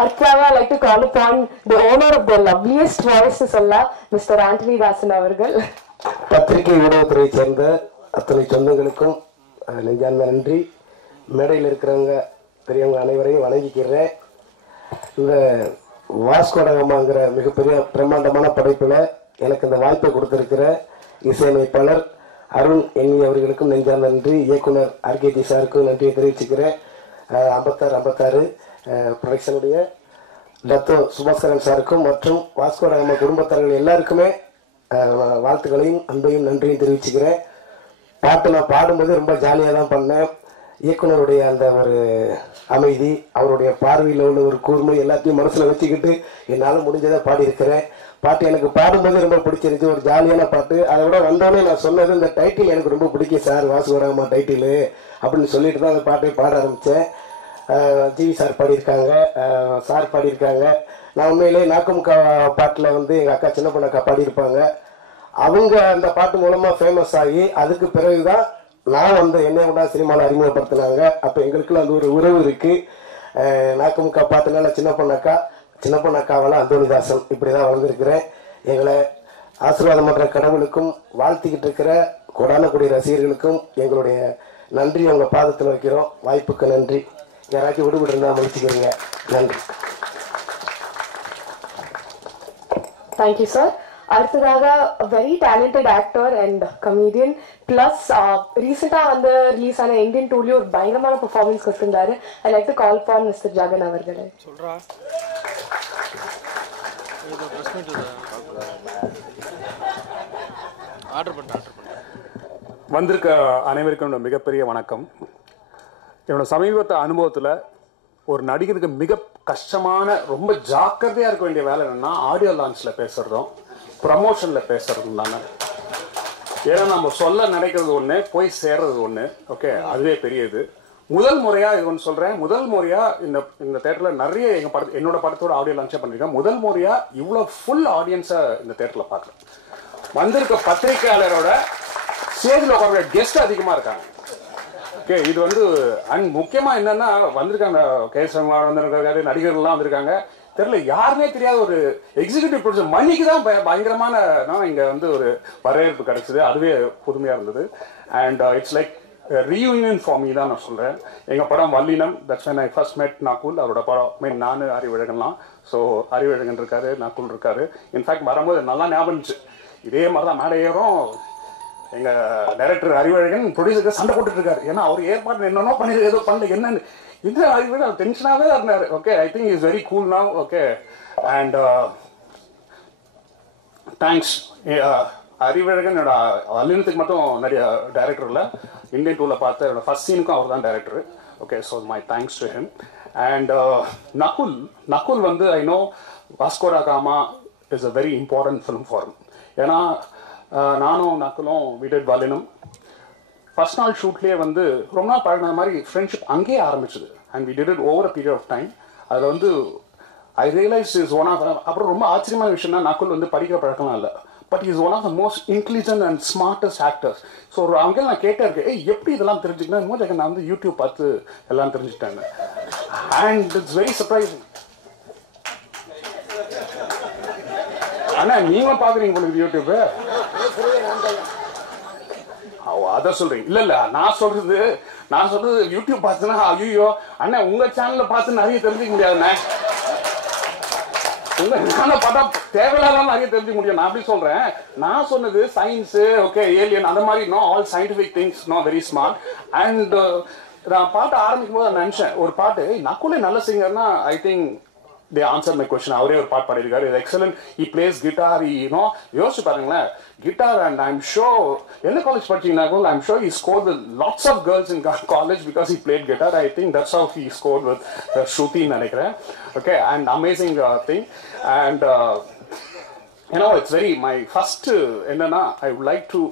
Arthava, I like to call upon the owner of the loveliest voice is Allah, Mr. Anthony Dasan Avargal. பத்திரிகை ஊடகத்துறை சேர்ந்த அத்தனை சொந்தங்களுக்கும் நெஞ்சார்ந்த நன்றி. மேடையில் இருக்கிறவங்க பெரியவங்க அனைவரையும் வணங்கிக்கிறேன். இந்த வாஸ்கோ ட காமாங்கிற மிகப்பெரிய பிரம்மாண்டமான படைப்பில் எனக்கு இந்த வாய்ப்பை கொடுத்திருக்கிற இசையமைப்பாளர் அருண் எண்ணி அவர்களுக்கும் நெஞ்சார்ந்த நன்றி. இயக்குனர் ஆர்கேஜி சாருக்கும் நன்றியை தெரிவிச்சுக்கிறேன். 56 ப்ரொடக்ஷனுடைய டத்தோ சுபாஸ்கரன் சாருக்கும் மற்றும் வாஸ்கோ ட காமா குடும்பத்தார்கள் எல்லாருக்குமே வாழ்த்துக்களையும் அன்பையும் நன்றியும் தெரிவிச்சுக்கிறேன். பாட்டு நான் பாடும்போது ரொம்ப ஜாலியாக தான் பண்ணேன். இயக்குனருடைய அந்த ஒரு அமைதி, அவருடைய பார்வையில் உள்ள ஒரு கூர்மை எல்லாத்தையும் மனசில் வச்சுக்கிட்டு என்னால் முடிஞ்சதை பாடியிருக்கிறேன். பாட்டு எனக்கு பாடும்போது ரொம்ப பிடிச்சிருந்துச்சு, ஒரு ஜாலியான பாட்டு. அதை விட வந்தோடனே நான் சொன்னது இந்த டைட்டில் எனக்கு ரொம்ப பிடிக்கும் sir, Vasco da gamma title அப்படின்னு சொல்லிட்டு தான் அந்த பாட்டை பாட ஆரம்பித்தேன். ஜிவி சார் பாடியிருக்காங்க, சார் பாடியிருக்காங்க. நான் உண்மையிலே நாக்குமுக்கா பாட்டில் வந்து எங்கள் அக்கா சின்ன பொண்ணு அக்கா பாடியிருப்பாங்க. அவங்க அந்த பாட்டு மூலமாக ஃபேமஸ் ஆகி அதுக்கு பிறகு தான் நான் வந்து என்னை கூட சினிமாவில் அறிமுகப்படுத்தினாங்க. அப்போ எங்களுக்குள்ள அந்த ஒரு உறவு இருக்குது. நாக்குமுக்கா பாட்டுனால சின்ன பொண்ணக்காவெல்லாம் அந்தோணிதாசன் இப்படி தான் வளர்ந்துருக்கிறேன். எங்களை ஆசீர்வாதம் பண்ணுற கடவுளுக்கும் வாழ்த்திக்கிட்டு இருக்கிற கொடானக்குடி ரசிகர்களுக்கும் எங்களுடைய நன்றி அவங்க பாதத்தில் வைக்கிறோம். வாய்ப்புக்கு நன்றி. யாராச்சும் விடுபட்டு இருந்தால் முடிச்சுக்கிறீங்க. நன்றி. Thank you, sir. Arthadaga, a very talented actor and comedian. Plus, recently on the release on Indian Tool, or Bainamana performance kostundare. I like to call upon Mr. Jagan Avargal. Solra. Idu press meet order பண்ணு. வந்திருக்க அனைவருக்கும் மிகப்பெரிய வணக்கம். என்னோட சமீபத்த அனுபவத்தில் ஒரு நடிகருக்கு மிக கஷ்டமான, ரொம்ப ஜாக்கிரதையாக இருக்க வேண்டிய வேலை என்னென்னா ஆடியோ லான்ச்சில் பேசுகிறதும் ப்ரமோஷனில் பேசுகிறதும் தானே. ஏன்னா நம்ம சொல்ல நினைக்கிறது ஒன்று, போய் சேர்றது ஒன்று. ஓகே, அதுவே பெரியது. முதல் முறையாக இது ஒன்று சொல்கிறேன். முதல் முறையாக இந்த தேட்டரில் நிறைய என்னோட படத்தோட ஆடியோ லான்ச்சே பண்ணியிருக்கேன். முதல் முறையாக இவ்வளோ ஃபுல் ஆடியன்ஸை இந்த தேட்டரில் பார்க்குறேன். வந்திருக்க பத்திரிகையாளரோட ஸ்டேஜில் உட்கார கெஸ்ட் அதிகமாக இருக்காங்க. ஓகே, இது வந்து முக்கியமாக என்னென்னா வந்திருக்காங்க கேசவகுமார் வந்திருக்காரு, நடிகர்கள்லாம் வந்திருக்காங்க. தெரியல, யாருமே தெரியாத ஒரு எக்ஸிக்யூட்டிவ் ப்ரொடியூசர் மணிக்கு தான் பயங்கரமான இங்கே வந்து ஒரு வரவேற்பு கிடைச்சிது. அதுவே புதுமையாக இருந்தது. And it's like reunion for me தான் நான் சொல்கிறேன். எங்கள் படம் வல்லினம், that's when I first met நாக்குல். அவரோட படம் நான் அறிவழகன்லாம். ஸோ அறிவழகன் இருக்காரு, நாக்குல் இருக்காரு. இன்ஃபேக்ட் வரும்போது நல்லா ஞாபகம் இருந்துச்சு. இதே மாதிரி தான் மேடை ஏறும். எங்கள் டைரக்டர் அறிவழகன் ப்ரொடியூசருக்கு சண்டை போட்டுட்டு இருக்காரு. ஏன்னா அவர் ஏற்பாடு என்னென்னோ பண்ணிடு, ஏதோ பண்ணல, என்னன்னு இது அறிவழகன் டென்ஷனாகவே இருந்தார். Okay, I think is very cool now. Okay, and thanks. Arivazhagan என்னோட வல்லினத்துக்கு மட்டும் நிறைய டைரக்டரில் இந்தியன் டூவில் பார்த்த என்னோட ஃபர்ஸ்ட் சீனுக்கும் அவர் தான் director. Okay, so my thanks to him. And Nakul வந்து I know Vasco da Gama is a very important film for him. ஏன்னா நானும் நக்குலும் விடட் வல்லினம் ஃபர்ஸ்ட் நாள் ஷூட்லேயே வந்து ரொம்ப நாள் பழகின மாதிரி ஃப்ரெண்ட்ஷிப் அங்கேயே ஆரம்பிச்சுது. And we did it over a period of time. அதில் வந்து I realise is one of, அப்புறம் ரொம்ப ஆச்சரியமான விஷயம்னா நக்குல் வந்து படிக்கிற பழக்கம்லாம் இல்லை. But is one of the most intelligent and smartest actors. So அவங்க நான் கேட்டேன், எப்படி இதெல்லாம் தெரிஞ்சுக்கணும் போது நான் வந்து யூடியூப் பார்த்து எல்லாம் தெரிஞ்சுக்கிட்டேன். And it's very surprising. அண்ணா நீங்களும் பார்க்குறீங்க உங்களுக்கு யூடியூப்பு? அதான் சொல்றீங்க? இல்ல நான் சொல்றது யூடியூப் பார்த்துன்னா ஐயோ அண்ணா உங்க சேனல்ல பார்த்து நிறைய தெரிஞ்சுக்க முடியாதுண்ணே. உங்க சேனல் பார்த்தா தேவையில்லாம் நிறைய தெரிஞ்சுக்க முடியும். நான் அப்படி சொல்றேன். நான் சொன்னது சயின்ஸ், ஓகே, ஏலியன், அந்த மாதிரி no all scientific things, no very smart. And நான் பாட்டு ஆரம்பிக்கும் போது நினைச்சேன், ஒரு பாட்டு நக்குலே நல்ல சிங்கர்னா I think they answered my question. அவரே ஒரு பாட்டு பாடியிருக்காரு. Is excellent. he plays guitar. யோசிச்சு பாருங்களேன், கிட்டார். அண்ட் ஐம் ஷோர் என்ன காலேஜ் படிச்சீங்கன்னா I'm sure he scored with lots of girls in college because he played guitar. I think that's how he scored with Shruti நினைக்கிறேன். Okay, and amazing thing. And it's very my first என்னன்னா I would like to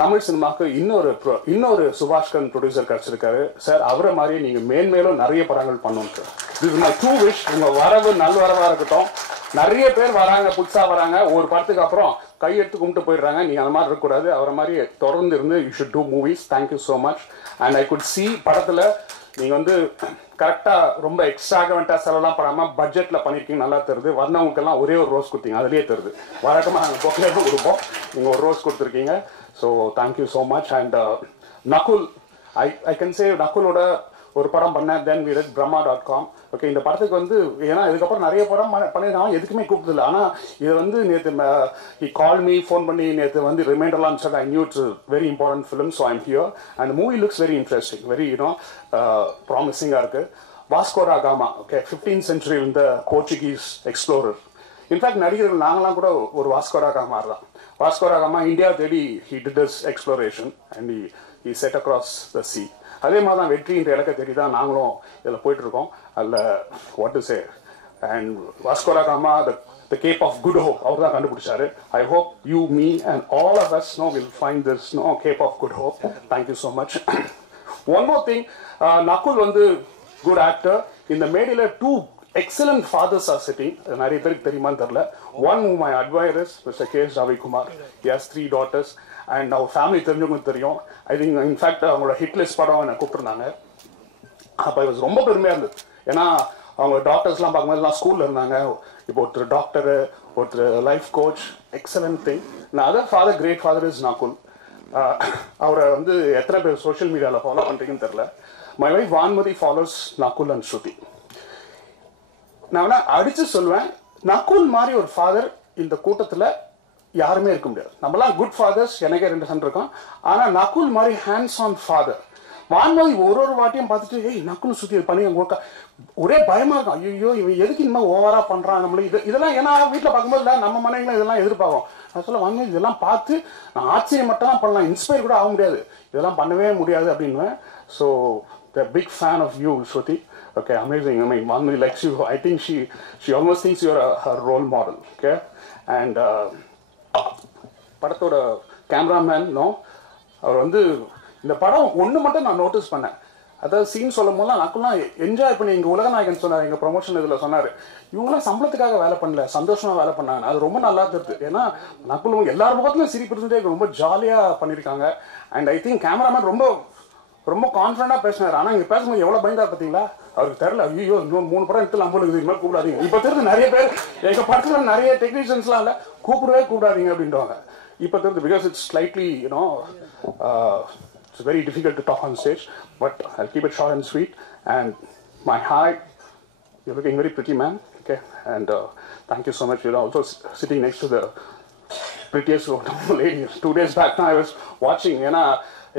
Tamil சினிமாவுக்கு இன்னொரு Subaskaran producer கிடைச்சிருக்காரு sir. அவரை மாதிரியே நீங்கள் மேன்மேலும் நிறைய படங்கள் பண்ணணும் sir. This is my true wish. உங்கள் வரவு நல்வரவாக இருக்கட்டும். நிறைய பேர் வராங்க, புதுசாக வராங்க, ஒரு படத்துக்கு அப்புறம் கையெடுத்து கும்பிட்டு போயிடுறாங்க. நீங்கள் அந்த மாதிரி இருக்கக்கூடாது. அவரை மாதிரி தொடர்ந்து இருந்து you should do movies. Thank you so much. And I could see படத்தில் நீங்கள் வந்து கரெக்டாக ரொம்ப எக்ஸ்ட்ராகவெண்ட்டாக செலவெல்லாம் பண்ணாமல் பட்ஜெட்டில் பண்ணியிருக்கீங்க, நல்லா தருது. வந்தவங்களுக்கெல்லாம் ஒரே ஒரு ரோஸ் கொடுத்தீங்க, அதுலேயே தருது. வழக்கமாக நாங்கள் பொக்கேட்டும் கொடுப்போம், நீங்கள் ஒரு ரோஸ் கொடுத்துருக்கீங்க. So thank you so much. And Nakul, I can say நகுலோட ஒரு படம் பண்ணேன், then we did brahma.com. Okay, இந்த படத்துக்கு வந்து ஏன்னா இதுக்கப்புறம் நிறைய படம் பண்ணிருந்தாலும் எதுக்குமே கூப்பிடல. ஆனால் இது வந்து நேற்று he called me, ஃபோன் பண்ணி நேற்று வந்து ரிமைண்டர்லாம் sir, I knew it's very important film, so I'm here. And movie looks very interesting, very ப்ராமிசிங்காக இருக்குது. Vasco da Gama, okay, 15th century இந்த போர்ச்சுகீஸ் எக்ஸ்ப்ளோரர். இன்ஃபேக்ட் நடிகர்கள் நாங்களாம் கூட ஒரு வாஸ்கோ டா காமா தான். வாஸ்கோ டா காமா இந்தியா தேடி he did this exploration and he set across the sea. அதே மாதிரி தான் வெற்றின்ற இலக்கை தேடி தான் நாங்களும் இதில் போயிட்டுருக்கோம். அதில் what to say, and Vasco da Gama the Cape of Good Hope அவர் தான் கண்டுபிடிச்சாரு. I hope you, me and all of us know will find this Cape of Good Hope. Thank you so much. One more thing, Nakul வந்து good actor. இந்த மேடையில் 2 excellent fathers are sitting. நிறைய பேருக்கு தெரியுமான்னு தெரியல. One whom I admire is Mr. K.S. Ravikumar. He has 3 daughters and our family தெரிஞ்சவங்களுக்கு தெரியும். I think in fact அவங்களோட ஹிட்லிஸ்ட் படம் என்னை கூப்பிட்டுருந்தாங்க. அப்போ இது ரொம்ப பெருமையாக இருந்தது. ஏன்னா அவங்க டாக்டர்ஸ்லாம் பார்க்கும்போதுலாம் ஸ்கூலில் இருந்தாங்க. இப்போ ஒருத்தர் டாக்டரு, ஒருத்தர் life coach, excellent thing. Other father, great father is Nakul. அவரை வந்து எத்தனை பேர் சோஷியல் மீடியாவில் ஃபாலோ பண்ணுறீங்கன்னு தெரில. My wife Vanmathi follows Nakul and Shruti. நான் வேணா அடிச்சு சொல்லுவேன், நகுல் மாதிரி ஒரு ஃபாதர் இந்த கூட்டத்தில் யாருமே இருக்க முடியாது. நம்மளாம் குட் ஃபாதர்ஸ், எனக்கே 2 சன் இருக்கோம். ஆனால் நகுல் மாதிரி ஹேண்ட்ஸ் ஆன் ஃபாதர். வான்மதி ஒரு வாட்டியும் பார்த்துட்டு ஏய் நகுல் சுற்றி பண்ணி ஒரே பயமா இருக்கும். ஐயோ இவன் எதுக்கு இன்னும் ஓவரா பண்றான் நம்மளுக்கு இதெல்லாம். ஏன்னா வீட்டில் பார்க்கும்போது நம்ம மனைவிகளும் இதெல்லாம் எதிர்பார்க்கும். நான் சொல்ல வான்மதி இதெல்லாம் பார்த்து நான் ஆச்சரியம் மட்டும் தான் பண்ணலாம், இன்ஸ்பயர் கூட ஆக முடியாது, இதெல்லாம் பண்ணவே முடியாது அப்படின்னு. So the big fan of you Shruti. Okay, amazing. I mean, Manmati likes you. I think she almost thinks you're her role model. Okay, and படத்தோட கேமராமேன் அவர் வந்து இந்த படம் ஒன்று மட்டும் நான் நோட்டீஸ் பண்ணேன். அதாவது சீன் சொல்லும் போதெல்லாம் நக்குலாம் என்ஜாய் பண்ணி எங்கள் உலகநாயகன் சொன்னார், எங்கள் ப்ரொமோஷன் இதில் சொன்னார், இவங்களாம் சம்பளத்துக்காக வேலை பண்ணல, சந்தோஷமாக வேலை பண்ணாங்க. அது ரொம்ப நல்லா தெரியுது. ஏன்னா நக்குலும் எல்லார் முகத்துலையும் சிரிப்பு இருந்துட்டே ரொம்ப ஜாலியாக பண்ணியிருக்காங்க. அண்ட் ஐ திங்க் கேமராமேன் ரொம்ப கான்ஃபிடண்டாக பேசினார். ஆனால் இங்கே பேசும்போது எவ்வளோ பயந்தா பார்த்தீங்களா, அவருக்கு தெரியல. ஐயோ இன்னும் 3 படம் எடுத்து நம்மளுக்கு இது மாதிரி கூப்பிடாதீங்க. இப்போ தெரிஞ்சு நிறைய பேர் எங்கள் படத்தில் நிறைய டெக்னீஷியன்ஸ்லாம் இல்லை கூப்பிடாதீங்க அப்படின்றாங்க. இப்போ தெரிஞ்சு because it's slightly it's very difficult to talk on stage, but I'll keep it short and sweet. And my hi, you're looking very pretty, man. Okay, and thank you so much. You're also sitting next to the prettiest lady. 2 days back now I was watching,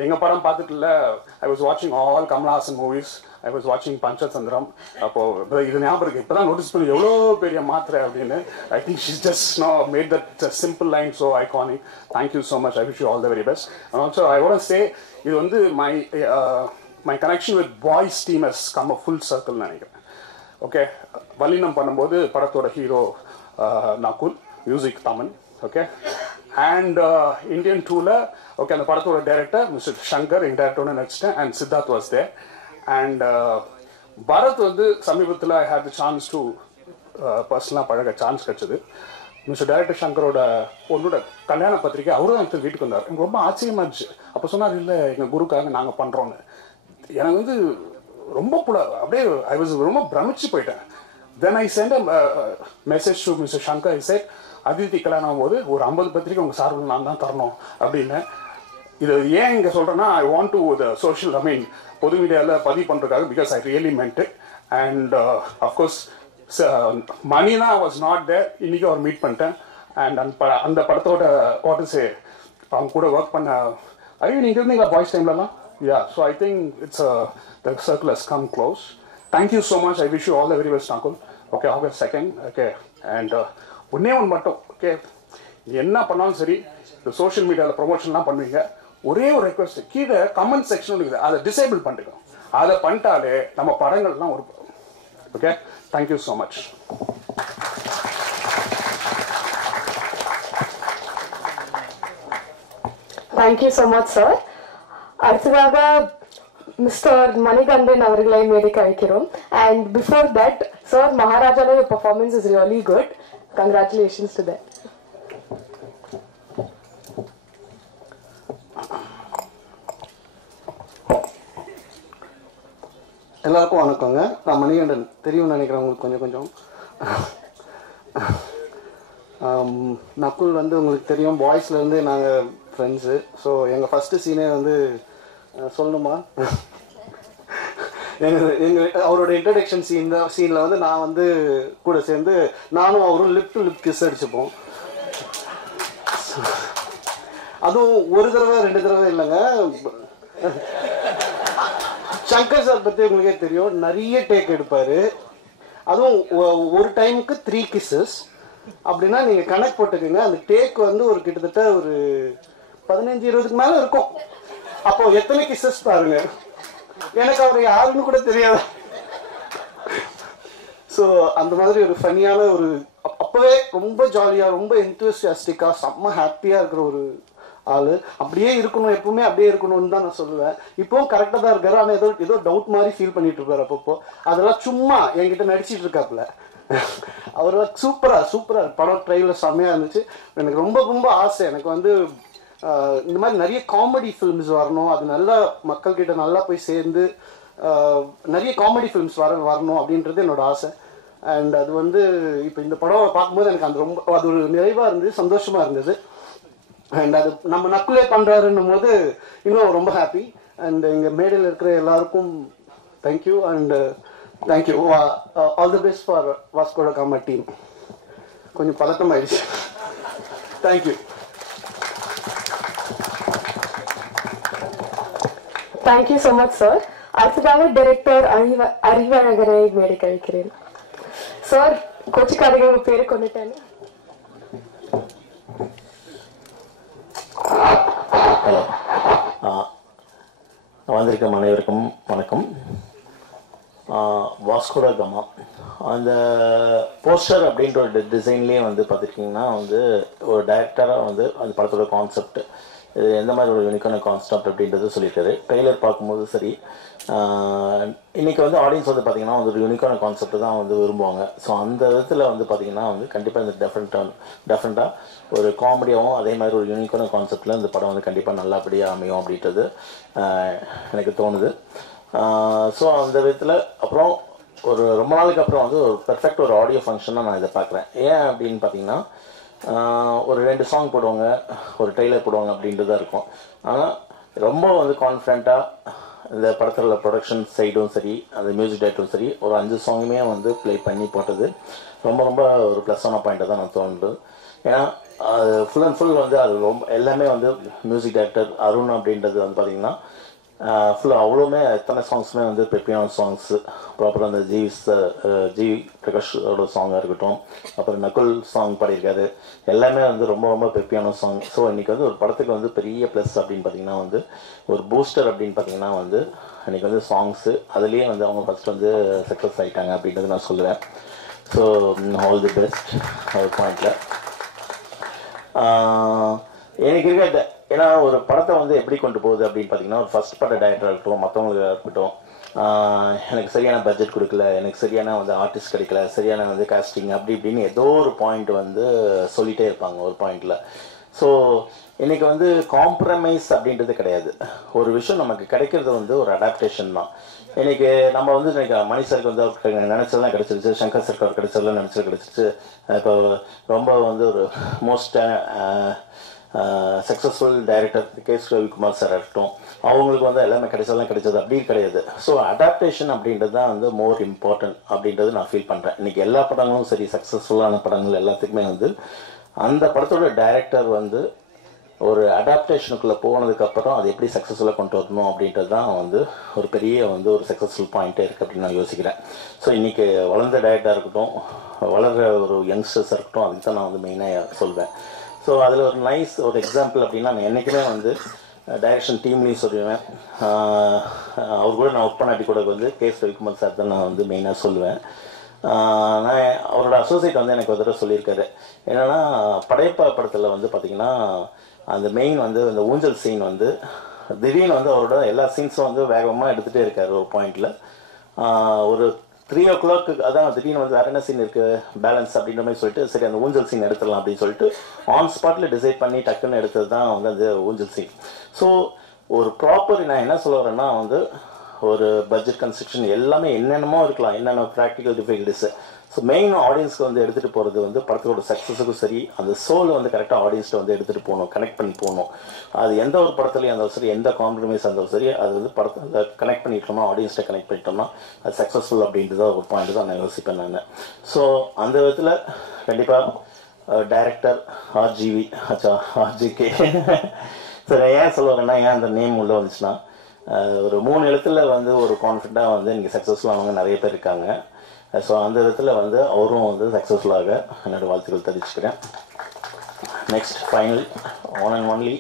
எங்க படம் பார்த்துட்டு இல்லை, I was வாட்சிங் all Kamal Haasan movies. I was வாட்சிங் பஞ்சதந்திரம். அப்போ இது ஞாபகம் இருக்கு, இப்போதான் நோட்டீஸ் பண்ணி எவ்வளோ பெரிய மாத்திரை அப்படின்னு. I think she's just made that simple line so iconic. Thank you so much. I wish you all the very best. And also I want say, இது வந்து my connection with Boys team has come a full சர்க்கிள்னு நினைக்கிறேன். Okay, வல்லினம் பண்ணும்போது படத்தோட hero Nakul, music Thaman. Okay, and Indian 2ல okay அந்த படத்தோட டைரக்டர் மிஸ்டர் சங்கர், எங்கள் டைரக்டரோட நடிச்சிட்டேன். And Siddharth was there. And Bharath வந்து சமீபத்தில் ஐ ஹேட் த சான்ஸ் டு பர்சனலாக பழக சான்ஸ் கிடச்சிது. மிஸ்டர் டைரக்டர் சங்கரோட பொண்ணோட கல்யாண பத்திரிக்கை அவரும் தான் எனக்கு வீட்டுக்கு வந்தார். எனக்கு ரொம்ப ஆச்சரியமா இருந்துச்சு. அப்போ சொன்னார், இல்லை எங்கள் குருக்காக நாங்கள் பண்ணுறோன்னு. எனக்கு வந்து ரொம்ப அப்படியே ஐ வாஸ் ரொம்ப பிரமிச்சு போயிட்டேன். Then I sent a message to mister Shankar. I said, Aditi கல்யாணம் போது ஒரு 50 பத்திரிக்கை உங்கள் சார்பில் நான் தான் தரணும் அப்படின்னு. இது ஏன் இங்கே சொல்கிறேன்னா, I want to the social, I mean பொது மீடியாவில் பதிவு பண்ணுறதுக்காக, because I really meant it. And of course மணினா வாஸ் நாட் தேர். இன்றைக்கி அவர் மீட் பண்ணிட்டேன். அண்ட் அந்த படத்தோட வாட்டர்ஸே அவங்க கூட ஒர்க் பண்ண ஐயோ நீங்கள் இருந்தீங்களா பாய்ஸ் டைம்லலாம்? Yeah, so I think it's the circle has come close. Thank you so much. I wish you all the very best Nakul. Okay, August 2nd. Okay, and ஒன்றே ஒன்று மட்டும், ஓகே, என்ன பண்ணாலும் சரி, இந்த சோஷியல் மீடியாவில் ப்ரொமோஷன்லாம் பண்ணுவீங்க, ஒரே ஒரு ரெக்வஸ்ட், கீழே கமெண்ட் செக்ஷன் இருக்குது, அதை டிசேபிள் பண்ணிக்கணும். அதை பண்ணிட்டாலே நம்ம படங்கள்லாம் ஒரு okay. Thank you so much. Thank you so much sir. அடுத்ததாக மிஸ்டர் மணிகண்டன் அவர்களை மேடைக்கு அழைக்கிறோம். அண்ட் பிஃபோர் தட் சார், மகாராஜால your performance is really good. Congratulations to that. எல்லாருக்கும் வணக்கங்க. நான் மணிகண்டன், தெரியும்னு நினைக்கிறேன் உங்களுக்கு கொஞ்சம் கொஞ்சம். நக்குல் வந்து உங்களுக்கு தெரியும், பாய்ஸ்லேருந்து நாங்கள் ஃப்ரெண்ட்ஸு. ஸோ எங்கள் ஃபஸ்ட்டு சீனே வந்து சொல்லணுமா, அவரோட இன்ட்ரடக்ஷன் சீனில் வந்து நான் வந்து கூட சேர்ந்து நானும் அவரும் லிப் டு லிப் கிஸ் அடிச்சுப்போம். அதுவும் ஒரு தடவை 2 தடவை இல்லைங்க. சங்கர் சார் பற்றி உங்களுக்கே தெரியும், நிறைய டேக் எடுப்பார். அதுவும் ஒரு டைமுக்கு 3 kisses அப்படின்னா நீங்கள் கணக்கு போட்டுக்கோங்க. அந்த டேக் வந்து ஒரு கிட்டத்தட்ட ஒரு 15-20க்கு மேலே இருக்கும். அப்போ எத்தனை கிஸ்ஸஸ் பாருங்க. எனக்கு அவர் யாருன்னு கூட தெரியாது. ஸோ அந்த மாதிரி ஒரு ஃபன்னியான ஒரு அப்போவே ரொம்ப ஜாலியாக, ரொம்ப என்தூசியாஸ்டிக்காக, செம்ம ஹாப்பியாக இருக்கிற ஒரு ஆள். அப்படியே இருக்கணும், எப்பவுமே அப்படியே இருக்கணும்னு தான் நான் சொல்லுவேன். இப்போவும் கரெக்டாக தான் இருக்காரு. ஆனால் ஏதோ டவுட் மாதிரி ஃபீல் பண்ணிட்டு இருப்பாரு அப்பப்போ. அதெல்லாம் சும்மா என்கிட்ட நடிச்சிட்டு இருக்காப்புல. அவரெல்லாம் சூப்பராக படம் ட்ரெயிலர் செம்மையாக இருந்துச்சு. எனக்கு ரொம்ப ரொம்ப ஆசை, எனக்கு வந்து இந்த மாதிரி நிறைய காமெடி ஃபிலிம்ஸ் வரணும், அது நல்லா மக்கள்கிட்ட நல்லா போய் சேர்ந்து நிறைய காமெடி ஃபிலிம்ஸ் வரணும் அப்படின்றது என்னோட ஆசை. அண்ட் அது வந்து இப்போ இந்த படம் பார்க்கும்போது எனக்கு அது ஒரு நிறைவாக இருந்தது, சந்தோஷமாக இருந்தது. அண்ட் அது நம்ம நக்குலே பண்ணுறாருன்னும் போது இன்னும் ரொம்ப ஹாப்பி. அண்ட் எங்கள் மேடையில் இருக்கிற எல்லாருக்கும் thank you. And thank you, all the best for Vasco da gamma team. கொஞ்சம் பதட்டம் ஆயிடுச்சு. Thank you. Thank you so much sir. அடுத்ததாக டைரக்டர் அறிவழகரை மேடை கழிக்கிறேன். சார் கோச்சிக்காரங்க உங்க பேரு கொண்டுட்டேன். ஹலோ, வந்திருக்கும் அனைவருக்கும் வணக்கம். வாஸ்கோ ட காமா அந்த போஸ்டர் அப்படின்ற ஒரு டிசைன்லேயே வந்து பார்த்துருக்கீங்கன்னா வந்து ஒரு டைரக்டராக வந்து அந்த படத்தோட கான்செப்ட் இது எந்த மாதிரி ஒரு யூனிக்கான கான்செப்ட் அப்படின்றது சொல்லியிருக்காரு. ட்ரெய்லர் பார்க்கும்போது சரி, இன்றைக்கி வந்து ஆடியன்ஸ் வந்து பார்த்திங்கன்னா வந்து ஒரு யூனிக்கான கான்செப்ட் தான் வந்து விரும்புவாங்க. ஸோ அந்த விதத்தில் வந்து பார்த்திங்கன்னா வந்து கண்டிப்பாக இந்த டெஃப்ரெண்ட்டாக ஒரு காமெடியாகவும் அதே மாதிரி ஒரு யூனிக்கான கான்செப்டில் இந்த படம் வந்து கண்டிப்பாக நல்லபடியாக அமையும் அப்படின்றது எனக்கு தோணுது. ஸோ அந்த விதத்தில் அப்புறம் ஒரு ரொம்ப நாளுக்கு அப்புறம் வந்து ஒரு பெர்ஃபெக்ட் ஒரு ஆடியோ ஃபங்க்ஷனாக நான் இதை பார்க்குறேன். ஏன் அப்படின்னு பார்த்தீங்கன்னா ஒரு 2 சாங் போடுவாங்க, ஒரு ட்ரெய்லர் போடுவாங்க அப்படின்ட்டு தான் இருக்கும். ஆனால் ரொம்ப வந்து கான்ஃபிடென்ட்டாக இந்த படத்தில் ப்ரொடக்ஷன் சைடும் சரி, அந்த மியூசிக் டைரக்டரும் சரி, ஒரு 5 சாங்குமே வந்து ப்ளே பண்ணி போட்டது ரொம்ப ரொம்ப ஒரு ப்ளஸ்ஸான பாயிண்ட்டாக தான் நான் தோணுது. ஏன்னா அது ஃபுல் அண்ட் ஃபுல் வந்து அது ரொம்ப எல்லாமே வந்து மியூசிக் டைரக்டர் அருண் அப்படின்றது வந்து பார்த்திங்கன்னா ஃபுல்லாக அவ்வளோவுமே எத்தனை சாங்ஸுமே வந்து பெப்பியான சாங்ஸு. ப்ராப்பராக அந்த ஜி பிரகாஷோட சாங்காக இருக்கட்டும், அப்புறம் நகுல் சாங் பாடியிருக்காரு, எல்லாமே வந்து ரொம்ப ரொம்ப பெப்பியான சாங். ஸோ இன்றைக்கி வந்து ஒரு படத்துக்கு வந்து பெரிய ப்ளஸ் அப்படின்னு பார்த்திங்கன்னா வந்து ஒரு பூஸ்டர் அப்படின்னு பார்த்திங்கன்னா வந்து இன்றைக்கி வந்து சாங்ஸு அதுலேயே வந்து அவங்க ஃபஸ்ட் வந்து சக்ஸஸ் ஆகிட்டாங்க அப்படின்றது நான் சொல்லுவேன். ஸோ ஆல் தி பெஸ்ட் ஒரு பாயிண்டில் எனக்கு இருக்க. ஏன்னா ஒரு படத்தை வந்து எப்படி கொண்டு போகுது அப்படின்னு பார்த்தீங்கன்னா ஒரு ஃபஸ்ட் பட டைரக்டராக இருக்கட்டும், மற்றவங்களுக்கு இருக்கட்டும், எனக்கு சரியான பட்ஜெட் கொடுக்கல, எனக்கு சரியான வந்து ஆர்டிஸ்ட் கிடைக்கல, சரியான வந்து காஸ்டிங் அப்படி இப்படின்னு ஏதோ ஒரு பாயிண்ட் வந்து சொல்லிகிட்டே இருப்பாங்க ஒரு பாயிண்டில். ஸோ இன்றைக்கி வந்து காம்ப்ரமைஸ் அப்படின்றது கிடையாது. ஒரு விஷயம் நமக்கு கிடைக்கிறது வந்து ஒரு அடாப்டேஷன் தான். இன்றைக்கி நம்ம வந்து இன்றைக்கி மணி சருக்கு வந்து நினச்சதெல்லாம் கிடச்சிருச்சு, சங்கர் சர்க்கார் கிடைச்சதெல்லாம் கிடச்சிருச்சு. இப்போ ரொம்ப வந்து ஒரு most successful director KS. Ravikumar sir இருக்கட்டும், அவங்களுக்கு வந்து எல்லாமே கிடைச்சது அப்படி கிடையாது. ஸோ அடாப்டேஷன் அப்படின்றது தான் வந்து மோர் இம்பார்ட்டன்ட் அப்படின்றது நான் ஃபீல் பண்ணுறேன். இன்றைக்கி எல்லா படங்களும் சரி, சக்ஸஸ்ஃபுல்லான படங்கள் எல்லாத்துக்குமே வந்து அந்த படத்தோட டைரக்டர் வந்து ஒரு அடாப்டேஷனுக்குள்ளே போனதுக்கப்புறம் அது எப்படி சக்ஸஸ்ஃபுல்லாக கொண்டு வரணும் அப்படின்றது தான் வந்து ஒரு பெரிய வந்து ஒரு சக்ஸஸ்ஃபுல் பாயிண்ட்டே இருக்குது அப்படின்னு நான் யோசிக்கிறேன். ஸோ இன்றைக்கி வளர்ந்த டைரக்டராக இருக்கட்டும், வளர்கிற ஒரு யங்ஸ்டர்ஸாக இருக்கட்டும், அதுக்கு தான் நான் வந்து மெயினாக சொல்வேன். ஸோ அதில் ஒரு நைஸ் ஒரு எக்ஸாம்பிள் அப்படின்னா நான் என்றைக்குமே வந்து டைரக்ஷன் டீம்லேயும் சொல்லுவேன். அவர் கூட நான் ஒர்க் பண்ணாட்டி கூட வந்து கே.எஸ். ரவிக்குமார் சார் தான் நான் வந்து மெயினாக சொல்லுவேன். நான் அவரோட அசோசியேட் வந்து எனக்கு ஒரு தடவை சொல்லியிருக்காரு. என்னென்னா படையப்பா படத்தில் வந்து பார்த்திங்கன்னா அந்த மெயின் வந்து அந்த ஊஞ்சல் சீன் வந்து திடீர்னு வந்து அவரோட எல்லா சீன்ஸும் வந்து வேகமாக எடுத்துகிட்டே இருக்கார். ஒரு பாயிண்டில் ஒரு 3 o'clock அதான் திடீர்னு வந்து வேறு என்ன சீன் இருக்குது பேலன்ஸ் அப்படின்ற மாதிரி சொல்லிட்டு சரி அந்த ஊஞ்சல் சீன் எடுத்துடலாம் அப்படின்னு சொல்லிட்டு ஆன் ஸ்பாட்டில் டிசைட் பண்ணி டக்குன்னு எடுத்தது தான் வந்து அந்த ஊஞ்சல் சீன். ஸோ ஒரு ப்ராப்பர் நான் என்ன சொல்ல வரேன்னா வந்து ஒரு பட்ஜெட் கன்ஸ்ட்ரக்ஷன் எல்லாமே என்னென்னமோ இருக்கலாம், என்னென்ன ப்ராக்டிக்கல் டிஃபிகல்ட்டிஸு. ஸோ மெயின் ஆடியன்ஸ்க்கு வந்து எடுத்துகிட்டு போகிறது வந்து படத்தோட சக்ஸஸுக்கும் சரி, அந்த சோல் வந்து கரெக்டாக ஆடியன்ஸ்ட்டு வந்து எடுத்துகிட்டு போகணும், கனெக்ட் பண்ணி போகணும். அது எந்த ஒரு படத்துலையும் இருந்தாலும் சரி, எந்த காம்ப்ரமைஸ் இருந்தாலும் சரி, அது வந்து படத்தை கனெக்ட் பண்ணிட்டோம்னா, ஆடியன்ஸ்ட்டை கனெக்ட் பண்ணிட்டோம்னா அது சக்ஸஸ்ஃபுல் அப்படின்றது ஒரு பாயிண்ட் தான் நான் யோசிப்பேன் நான். ஸோ அந்த விதத்தில் கண்டிப்பாக டைரக்டர் ஆர்ஜிவி ஆர்ஜிகே சரி ஏன் சொல்லுவாங்கன்னா, ஏன் அந்த நேம் உள்ளே வந்துச்சுன்னா, ஒரு 3 எழுத்துல வந்து ஒரு கான்ஃபிடண்ட்டாக வந்து இங்கே சக்ஸஸ்ஃபுல் ஆனவங்க நிறைய பேர் இருக்காங்க. ஸோ அந்த விதத்தில் வந்து அவரும் வந்து சக்ஸஸ்ஃபுல்லாக என்னோட வாழ்த்துக்கள் தெரிவிச்சுக்கிறேன். Next final one and only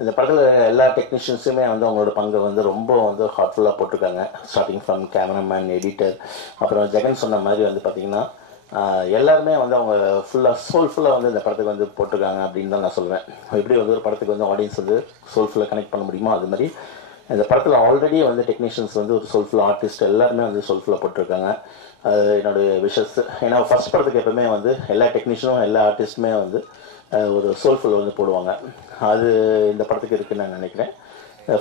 இந்த படத்தில் எல்லா டெக்னீஷியன்ஸுமே வந்து அவங்களோட பங்கை வந்து ரொம்ப வந்து ஹார்ட்ஃபுல்லாக போட்டிருக்காங்க. ஸ்டார்டிங் ஃப்ரம் கேமராமேன், எடிட்டர், அப்புறம் ஜெகன் சொன்ன மாதிரி வந்து பார்த்திங்கன்னா எல்லாருமே வந்து அவங்க ஃபுல்லாக சோல்ஃபுல்லாக வந்து இந்த படத்துக்கு வந்து போட்டிருக்காங்க அப்படின்னு தான் நான் சொல்லுவேன். எப்படி வந்து ஒரு படத்துக்கு வந்து ஆடியன்ஸ் வந்து சோல்ஃபுல்லாக கனெக்ட் பண்ண முடியுமோ அது மாதிரி இந்த படத்தில் ஆல்ரெடி வந்து டெக்னீஷியன்ஸ் வந்து ஒரு சோல்ஃபுல் ஆர்டிஸ்ட் எல்லாருமே வந்து சோல்ஃபுல்லாக போட்டிருக்காங்க. அது என்னுடைய விஷஸ். ஏன்னா ஃபஸ்ட் படத்துக்கு எப்பவுமே வந்து எல்லா டெக்னீஷியனும் எல்லா ஆர்டிஸ்ட்டுமே வந்து ஒரு சோல்ஃபுல் வந்து போடுவாங்க. அது இந்த படத்துக்கு இருக்குன்னு நான் நினைக்கிறேன்.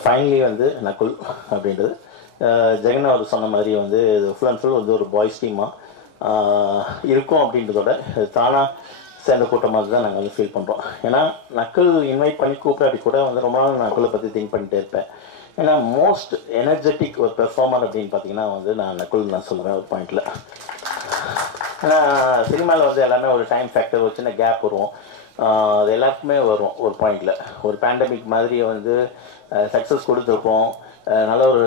ஃபைனலி வந்து நக்குல் அப்படின்றது ஜெகன் அவர் சொன்ன மாதிரி வந்து இது ஃபுல் அண்ட் ஃபுல் வந்து ஒரு பாய்ஸ் டீமாக இருக்கும் அப்படின்றதோட தானாக சேர்ந்த கூட்டமாக தான் நாங்கள் வந்து ஃபீல் பண்ணுறோம். ஏன்னா நக்குல் இன்வைட் பண்ணி கூப்பிடாட்டி கூட வந்து ரொம்ப நாள் நக்குலை பற்றி திங்க் பண்ணிட்டே இருப்பேன். ஏன்னா மோஸ்ட் எனர்ஜெட்டிக் ஒரு பெர்ஃபார்மர் அப்படின்னு பார்த்தீங்கன்னா வந்து நான் நக்குல் நான் சொல்லுவேன் ஒரு பாயிண்டில். ஏன்னா சினிமாவில் வந்து எல்லாமே ஒரு டைம் ஃபேக்டர், ஒரு சின்ன கேப் வரும், அது எல்லாருக்குமே வரும் ஒரு பாயிண்டில். ஒரு பேண்டமிக் மாதிரி வந்து சக்ஸஸ் கொடுத்துருப்போம், நல்ல ஒரு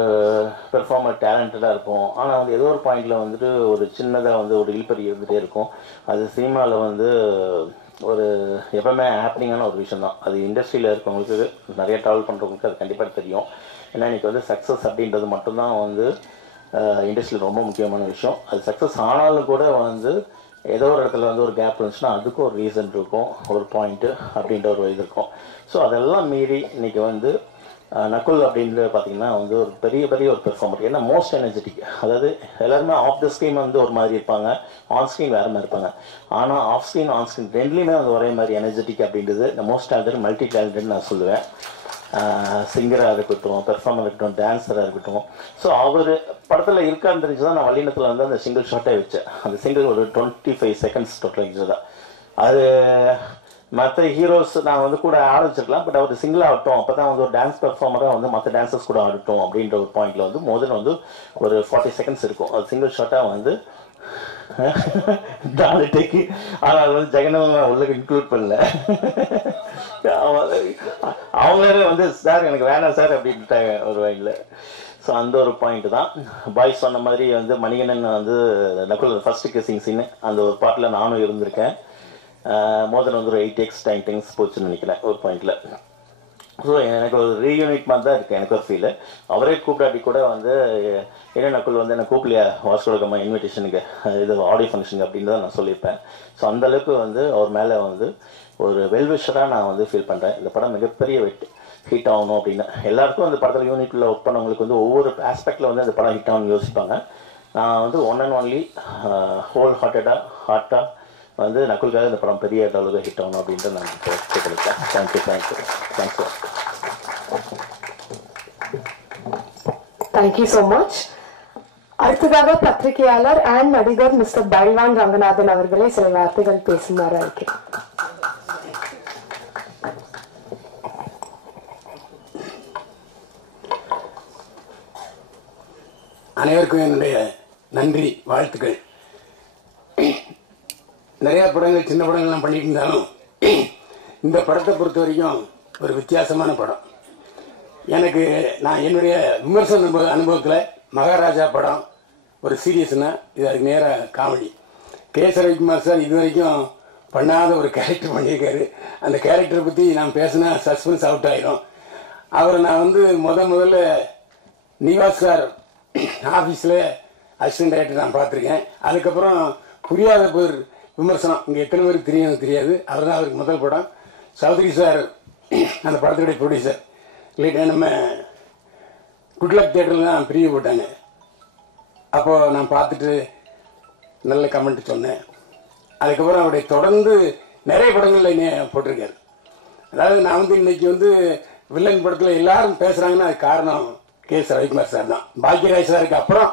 பெர்ஃபார்மர் டேலண்டடாக இருக்கும். ஆனால் வந்து ஏதோ ஒரு பாயிண்டில் வந்துட்டு ஒரு சின்னதாக வந்து ஒரு இழுப்பறி இருந்துகிட்டே இருக்கும். அது சினிமாவில் வந்து ஒரு எப்பவுமே ஹேப்பனிங்கான ஒரு விஷயம் தான். அது இண்டஸ்ட்ரியில் இருக்கவங்களுக்கு, நிறைய ட்ராவல் பண்ணுறவங்களுக்கு அது கண்டிப்பாக தெரியும். ஏன்னா இன்றைக்கி வந்து சக்ஸஸ் அப்படின்றது மட்டும்தான் வந்து இண்டஸ்ட்ரியில் ரொம்ப முக்கியமான விஷயம். அது சக்ஸஸ் ஆனாலும் கூட வந்து ஏதோ ஒரு இடத்துல வந்து ஒரு கேப் இருந்துச்சுன்னா அதுக்கும் ஒரு ரீசன் இருக்கும், ஒரு பாயிண்ட்டு அப்படின்ற ஒரு இது இருக்கும். ஸோ அதெல்லாம் மீறி இன்றைக்கி வந்து நக்குல் அப்படின்றது பார்த்திங்கன்னா வந்து ஒரு பெரிய ஒரு பெர்ஃபார்மர். ஏன்னா மோஸ்ட் எனர்ஜெட்டிக். அதாவது எல்லாருமே ஆஃப் த ஸ்க்ரீன் வந்து ஒரு மாதிரி இருப்பாங்க, ஆன் ஸ்க்ரீன் வேறு மாதிரி இருப்பாங்க. ஆனால் ஆஃப் ஸ்க்ரீன் ஆன் ஸ்க்ரீன் ரெண்டுலேயுமே வந்து ஒரே மாதிரி எனர்ஜெட்டிக் அப்படின்றது இந்த மோஸ்ட் டேலண்டட், மல்டி டேலண்டட்னு நான் சொல்லுவேன். சிங்கராக இருக்கட்டும், பெர்ஃபார்மர் இருக்கட்டும், டான்ஸராக இருக்கட்டும். ஸோ அவர் படத்தில் இருக்கான்னு தெரிஞ்சு தான் நான் வல்லினத்தில் வந்து அந்த சிங்கிள் ஷாட்டே வச்சேன். அந்த சிங்கிள் ஒரு 25 செகண்ட்ஸ் டோட்டல் தான். அது மற்ற ஹீரோஸ் நான் வந்து கூட ஆரம்பிச்சிருக்கலாம், பட் அவர் சிங்கிளாக ஆகட்டும், அப்போ தான் வந்து ஒரு டான்ஸ் பெர்ஃபார்மராக வந்து மற்ற டான்ஸர்ஸ் கூட ஆகட்டும் அப்படின்ற ஒரு பாயிண்டில் வந்து மோதல் வந்து ஒரு 40 செகண்ட்ஸ் இருக்கும். அது சிங்கிள் ஷாட்டாக வந்து டேக்கு. ஆனால் அது வந்து ஜெகனும் உள்ளே இன்க்ளூட் பண்ணல. அவங்களே வந்து சார் எனக்கு வேணாம் சார் அப்படின்ட்டாங்க ஒரு வகையில். ஸோ அந்த ஒரு பாயிண்ட் தான். பாய்ஸ் சொன்ன மாதிரி வந்து மணிகண்டன் வந்து நக்குல் ஃபர்ஸ்ட் கிசிங் சீனு அந்த ஒரு பாட்டில் நானும் இருந்திருக்கேன். மோதல் வந்து ஒரு 8x 9x போச்சுன்னு நினைக்கிறேன் ஒரு பாயிண்டில். ஸோ எனக்கு ஒரு ரீயூனிட் மாதிரி தான் இருக்குது எனக்கு ஒரு ஃபீலு. அவரே கூப்பிடாட்டி கூட வந்து என்ன நக்குல் வந்து என்ன கூப்பிடலையா வாஸ்கோடகம்மா இன்விடேஷனுக்கு, இது ஆடியோ ஃபங்க்ஷனுக்கு அப்படின்னு தான் நான் சொல்லியிருப்பேன். ஸோ அந்தளவுக்கு வந்து அவர் மேலே வந்து ஒரு வெல்விஷராக நான் வந்து ஃபீல் பண்ணுறேன். இந்த படம் மிகப்பெரிய ஹிட் ஆகணும் அப்படின்னு. எல்லாருக்கும் அந்த படத்தில் யூனிட்டில் ஒர்க் பண்ணவங்களுக்கு வந்து ஒவ்வொரு ஆஸ்பெக்டில் வந்து அந்த படம் ஹிட் ஆகணும்னு யோசிப்பாங்க. நான் வந்து ஒன் அண்ட் ஒன்லி ஹோல் ஹார்ட்டாக வந்து நக்குலுக்காக இந்த படம் பெரிய அளவுக்கு ஹிட் ஆகணும் அப்படின்ட்டு நான் கேட்குறேன். தேங்க்யூ. Thank you so much. அடுத்ததாக பத்திரிகையாளர் அண்ட் நடிகர் மிஸ்டர் பைல்வான் ரங்கநாதன் அவர்களே சில வார்த்தைகள் பேசுமாறு இருக்கிறேன். அனைவருக்கும் என்னுடைய நன்றி, வாழ்த்துக்கள். நிறையா படங்கள், சின்ன படங்கள்லாம் பண்ணிட்டு இருந்தாலும் இந்த படத்தை பொறுத்த வரைக்கும் ஒரு வித்தியாசமான படம். எனக்கு நான் என்னுடைய விமர்சன அனுபவத்தில் மகாராஜா படம் ஒரு சீரியஸ்னா இது அதுக்கு நேராக காமெடி. கே.எஸ். ரவிக்குமார் சார் இது வரைக்கும் பண்ணாத ஒரு கேரக்டர் பண்ணியிருக்காரு. அந்த கேரக்டரை பற்றி நான் பேசினா சஸ்பென்ஸ் அவுட் ஆகிடும். அவரை நான் வந்து முதல்ல நிவாஸ் சார் ஆஃபீஸில் அசிஸ்டன்ட் டைரக்டர் நான் பார்த்துருக்கேன். அதுக்கப்புறம் புரியாத பேர் விமர்சனம், இங்கே எத்தனை பேருக்கு தெரியாது. அவர் தான் அவருக்கு முதல் படம். சௌத்ரி சார் அந்த படத்துடைய ப்ரொடியூசர். இல்லைட்டா நம்ம குட்லக் தியேட்டரில் தான் பிரிவு போட்டாங்க. அப்போது நான் பார்த்துட்டு நல்ல கமெண்ட் சொன்னேன். அதுக்கப்புறம் அவருடைய தொடர்ந்து நிறைய படங்களில் என்ன போட்டிருக்காரு. அதாவது நான் வந்து இன்னைக்கு வந்து வில்லன் படத்தில் எல்லாரும் பேசுகிறாங்கன்னா அது காரணம் எஸ் ரவிக்குமார் சார் தான். பாக்யராஜ் சாருக்கு அப்புறம்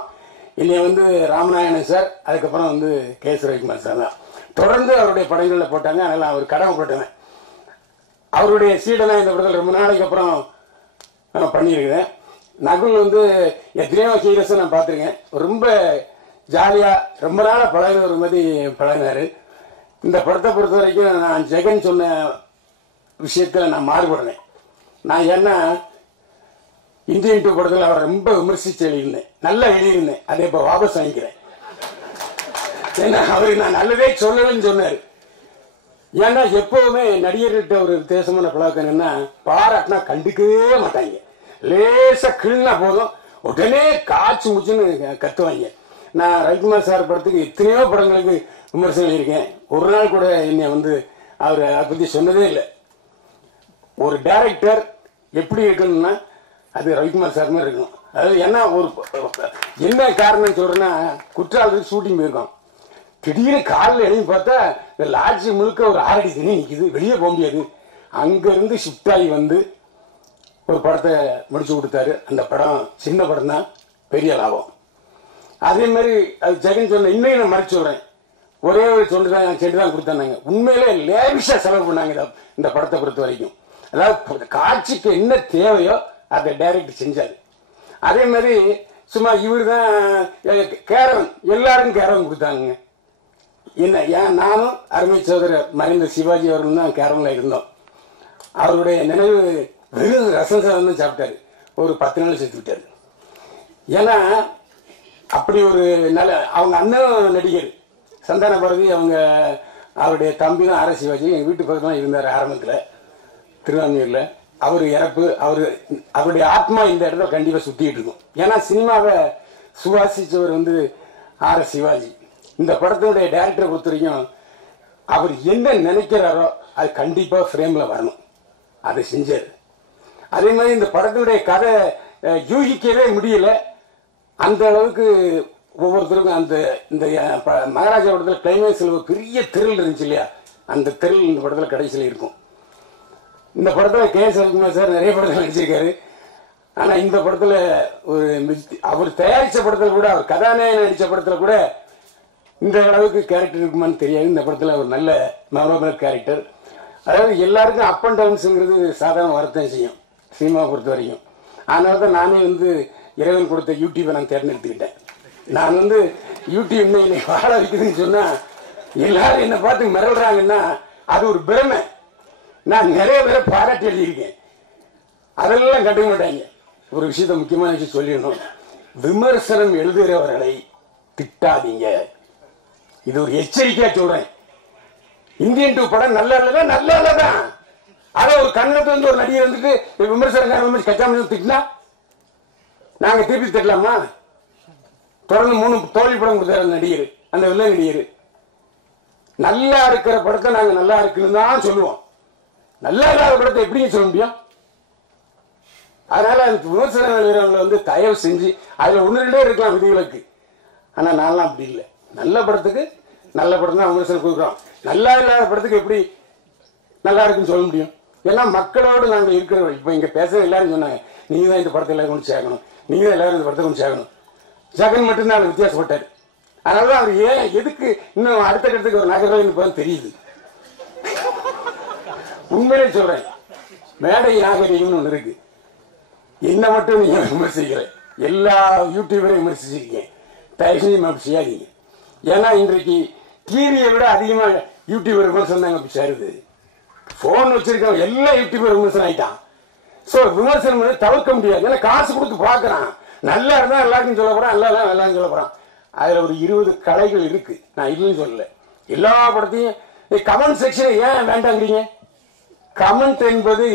என்னை வந்து ராமநாயணன் சார், அதுக்கப்புறம் வந்து எஸ் ரவிக்குமார் சார் தான். தொடர்ந்து அவருடைய படங்களில் போட்டாங்க. அதனால் அவர் கடமைப்பட்டவன். அவருடைய சீடெல்லாம் இந்த படத்தில் ரொம்ப நாளைக்கு அப்புறம் பண்ணியிருக்கிறேன். நகுல் வந்து எத்தனையோ ஹீரோஸை நான் பார்த்துருக்கேன். ரொம்ப ஜாலியாக ரொம்ப நாளாக பழகின ஒரு மாதிரி பழகினார். இந்த படத்தை பொறுத்த வரைக்கும் நான் ஜெகன் சொன்ன விஷயத்தில் நான் மாறுபடுறேன். நான் ஏன்னா இந்தியன் 2 படத்தில் அவரை ரொம்ப விமர்சித்து எழுதியிருந்தேன், நல்லா எழுதியிருந்தேன். அதை இப்போ வாபஸ் வாங்கிக்கிறேன். ஏன்னா அவருக்கு நான் நல்லதே சொல்லலன்னு சொன்னார். ஏன்னா எப்பவுமே நடிகர்கிட்ட ஒரு வித்தியாசமான பழக்கம் என்னன்னா, பாராட்டினா கண்டுக்கவே மாட்டாங்க. லேசா கிள்னா போதும் உடனே காய்ச்சி முச்சுன்னு கத்துவாங்க. நான் ரவிக்குமார் சார் படத்துக்கு எத்தனையோ படங்களுக்கு விமர்சனம் எழுதியிருக்கேன். ஒரு நாள் கூட என்னை வந்து அவர் அதை பற்றி சொன்னதே இல்லை. ஒரு டைரக்டர் எப்படி இருக்கணும்னா அது ரவிக்குமார் சார் மாதிரி இருக்கணும். அதாவது என்ன ஒரு என்ன காரணம் சொல்றேன்னா, குற்றாலத்துக்கு ஷூட்டிங் போயிருக்கோம். திடீர்னு காலில் எழுதி பார்த்தா இந்த லாட்ஜி முழுக்க ஒரு 6 அடி தண்ணி நிற்கிது, வெளியே போக முடியாது. அங்கேருந்து ஷிஃப்ட் ஆகி வந்து ஒரு படத்தை முடிச்சு கொடுத்தாரு. அந்த படம் சின்ன படம் தான், பெரிய லாபம். அதே மாதிரி அது ஜெகன் சொன்ன இன்னும் நான் மறைச்சு சொல்றேன். ஒரே ஒரு சென்று தான் கொடுத்தாங்க. உண்மையிலே லேவிஷா செலவு பண்ணாங்க இந்த படத்தை பொறுத்த வரைக்கும். அதாவது காட்சிக்கு என்ன தேவையோ அதை டைரக்டர் செஞ்சாரு. அதே மாதிரி சும்மா இவர் தான் கேரவன், எல்லாருக்கும் கேரவன் கொடுத்தாங்க. என்ன ஏன் நானும் அருமை சோதரர் மறைந்த சிவாஜி அவர்கள் தான் கேரவன்ல இருந்தோம். அவருடைய நினைவு வெறும் ரசம் சாதம் தான் சாப்பிட்டாரு. ஒரு 10 நாள் செத்து விட்டாரு. ஏன்னா அப்படி ஒரு நல்ல அவங்க அண்ணன் நடிகர் சந்தான பாரதி, அவங்க அவருடைய தம்பி தான் ஆர் சிவாஜி. எங்கள் வீட்டு பக்கத்தில் தான் இருந்தார் ஆரம்பத்தில், திருவான்மையூரில். அவர் இறப்பு, அவருடைய ஆத்மா இந்த இடத்துல கண்டிப்பாக சுற்றிட்டு இருக்கும். ஏன்னா சினிமாவை சுவாசிச்சவர் வந்து ஆர் சிவாஜி. இந்த படத்தினுடைய டைரக்டரை பொறுத்த வரைக்கும் அவர் என்ன நினைக்கிறாரோ அது கண்டிப்பாக ஃப்ரேமில் வரணும், அதை செஞ்சார். அதே மாதிரி இந்த படத்தினுடைய கதை யூகிக்கவே முடியல. அந்த அளவுக்கு ஒவ்வொருத்தருக்கும் அந்த இந்த மகாராஜா படத்தில் கிளைமேக்ஸில் ஒரு பெரிய திரில் இருந்துச்சு இல்லையா, அந்த திரில் இந்த படத்தில் கடைசியில் இருக்கும். இந்த படத்தில் கே.எஸ். ரவிக்குமார் சார் நிறைய படத்தில் நடிச்சிருக்காரு. ஆனால் இந்த படத்தில் ஒரு அவர் தயாரித்த படத்தில் கூட, அவர் கதாநாயகன் நடித்த படத்தில் கூட இந்த அளவுக்கு கேரக்டர் இருக்குமான்னு தெரியாது. இந்த படத்தில் ஒரு நல்ல மெமரபிள் கேரக்டர். அதாவது எல்லாருக்கும் அப் அண்ட் டவுன்ஸுங்கிறது சாதாரண வரத்தான் செய்யும் சினிமாவை பொறுத்த வரைக்கும். அதனால தான் நானே வந்து இறைவன் கொடுத்த யூடியூப்பை நான் தேர்ந்தெடுத்துக்கிட்டேன். நான் வந்து யூடியூப் என்னை வாழ வைக்குதுன்னு சொன்னால் எல்லாரும் என்னை பார்த்து மிரள்றாங்கன்னா அது ஒரு பிரமை. நான் நிறைய பேரை பாராட்டி எழுதியிருக்கேன், அதெல்லாம் கண்டுக்க மாட்டாங்க. ஒரு விஷயத்த முக்கியமான விஷயம் சொல்லிடணும், விமர்சனம் எழுதுகிறவர்களை திட்டாதீங்க. இது ஒரு எச்சரிக்கையா சொல்றேன். இந்தியன் 2 படம் நல்ல இல்ல, நல்ல இல்லதான். அதை ஒரு கண்ணத்தை வந்து ஒரு நடிகர் வந்துட்டு விமர்சனம் கச்சாம திட்டினா நாங்க திருப்பி திட்டலாமா? தொடர்ந்து 3 தோல்வி படம் கொடுத்தாரு நடிகர், அந்த வில்ல நடிகர். நல்லா இருக்கிற படத்தை நாங்க நல்லா இருக்குன்னு தான் சொல்லுவோம், நல்லா இல்லாத படத்தை எப்படிங்க சொல்ல முடியும்? அதனால விமர்சனம் எழுதுறவங்களை வந்து தயவு செஞ்சு அதுல 1-2 இருக்கலாம் விதிகளுக்கு. ஆனா நான்லாம் அப்படி இல்லை. நல்ல படத்துக்கு நல்ல படம் தான் விமர்சனம் கொடுக்குறோம். நல்லா இல்லாத படத்துக்கு எப்படி நல்லா இருக்குன்னு சொல்ல முடியும்? ஏன்னா மக்களோடு நாங்கள் இருக்கிறோம். இப்போ இங்க பேச எல்லாரும் சொன்னாங்க, நீங்க தான் இந்த படத்தை எல்லாரும் கொண்டு சேர்க்கணும், நீங்க தான் எல்லாரும் இந்த படத்தை கொண்டு சேர்க்கணும். ஜெகன் மட்டும்தான் அது வித்தியாசப்பட்டார். அதனாலதான் அவர் ஏன் எதுக்கு இன்னும் அடுத்த கட்டத்துக்கு ஒரு நகரம் தெரியுது. உண்மையிலே சொல்றேன், மேடை நாகரிகம்னு ஒண்ணு இருக்கு. என்ன மட்டும் நீங்க விமர்சிக்கிற எல்லா யூடியூபரையும் விமர்சிச்சிருக்கேன், தயவு செஞ்சு அப்படி செய்யாதீங்க. ஏன்னா இன்றைக்கு டிவியை விட அதிகமா யூடியூபர் விமர்சனம் தாங்க அப்படி சேருது. போன் வச்சிருக்கவங்க எல்லா யூடியூபர் விமர்சனம் ஆயிட்டான். சோ விமர்சனம் வந்து தவிர்க்க முடியாது. ஏன்னா காசு கொடுத்து பாக்குறான், நல்லா இருந்தா எல்லாருக்கும் சொல்ல போறான், நல்லா இல்ல நல்லா சொல்ல போறான். அதுல ஒரு 20 கலைகள் இருக்கு, நான் இல்லைன்னு சொல்லல. எல்லா படத்தையும் கமெண்ட் செக்ஷன் ஏன் வேண்டாங்கிறீங்க? கமெண்ட் என்பது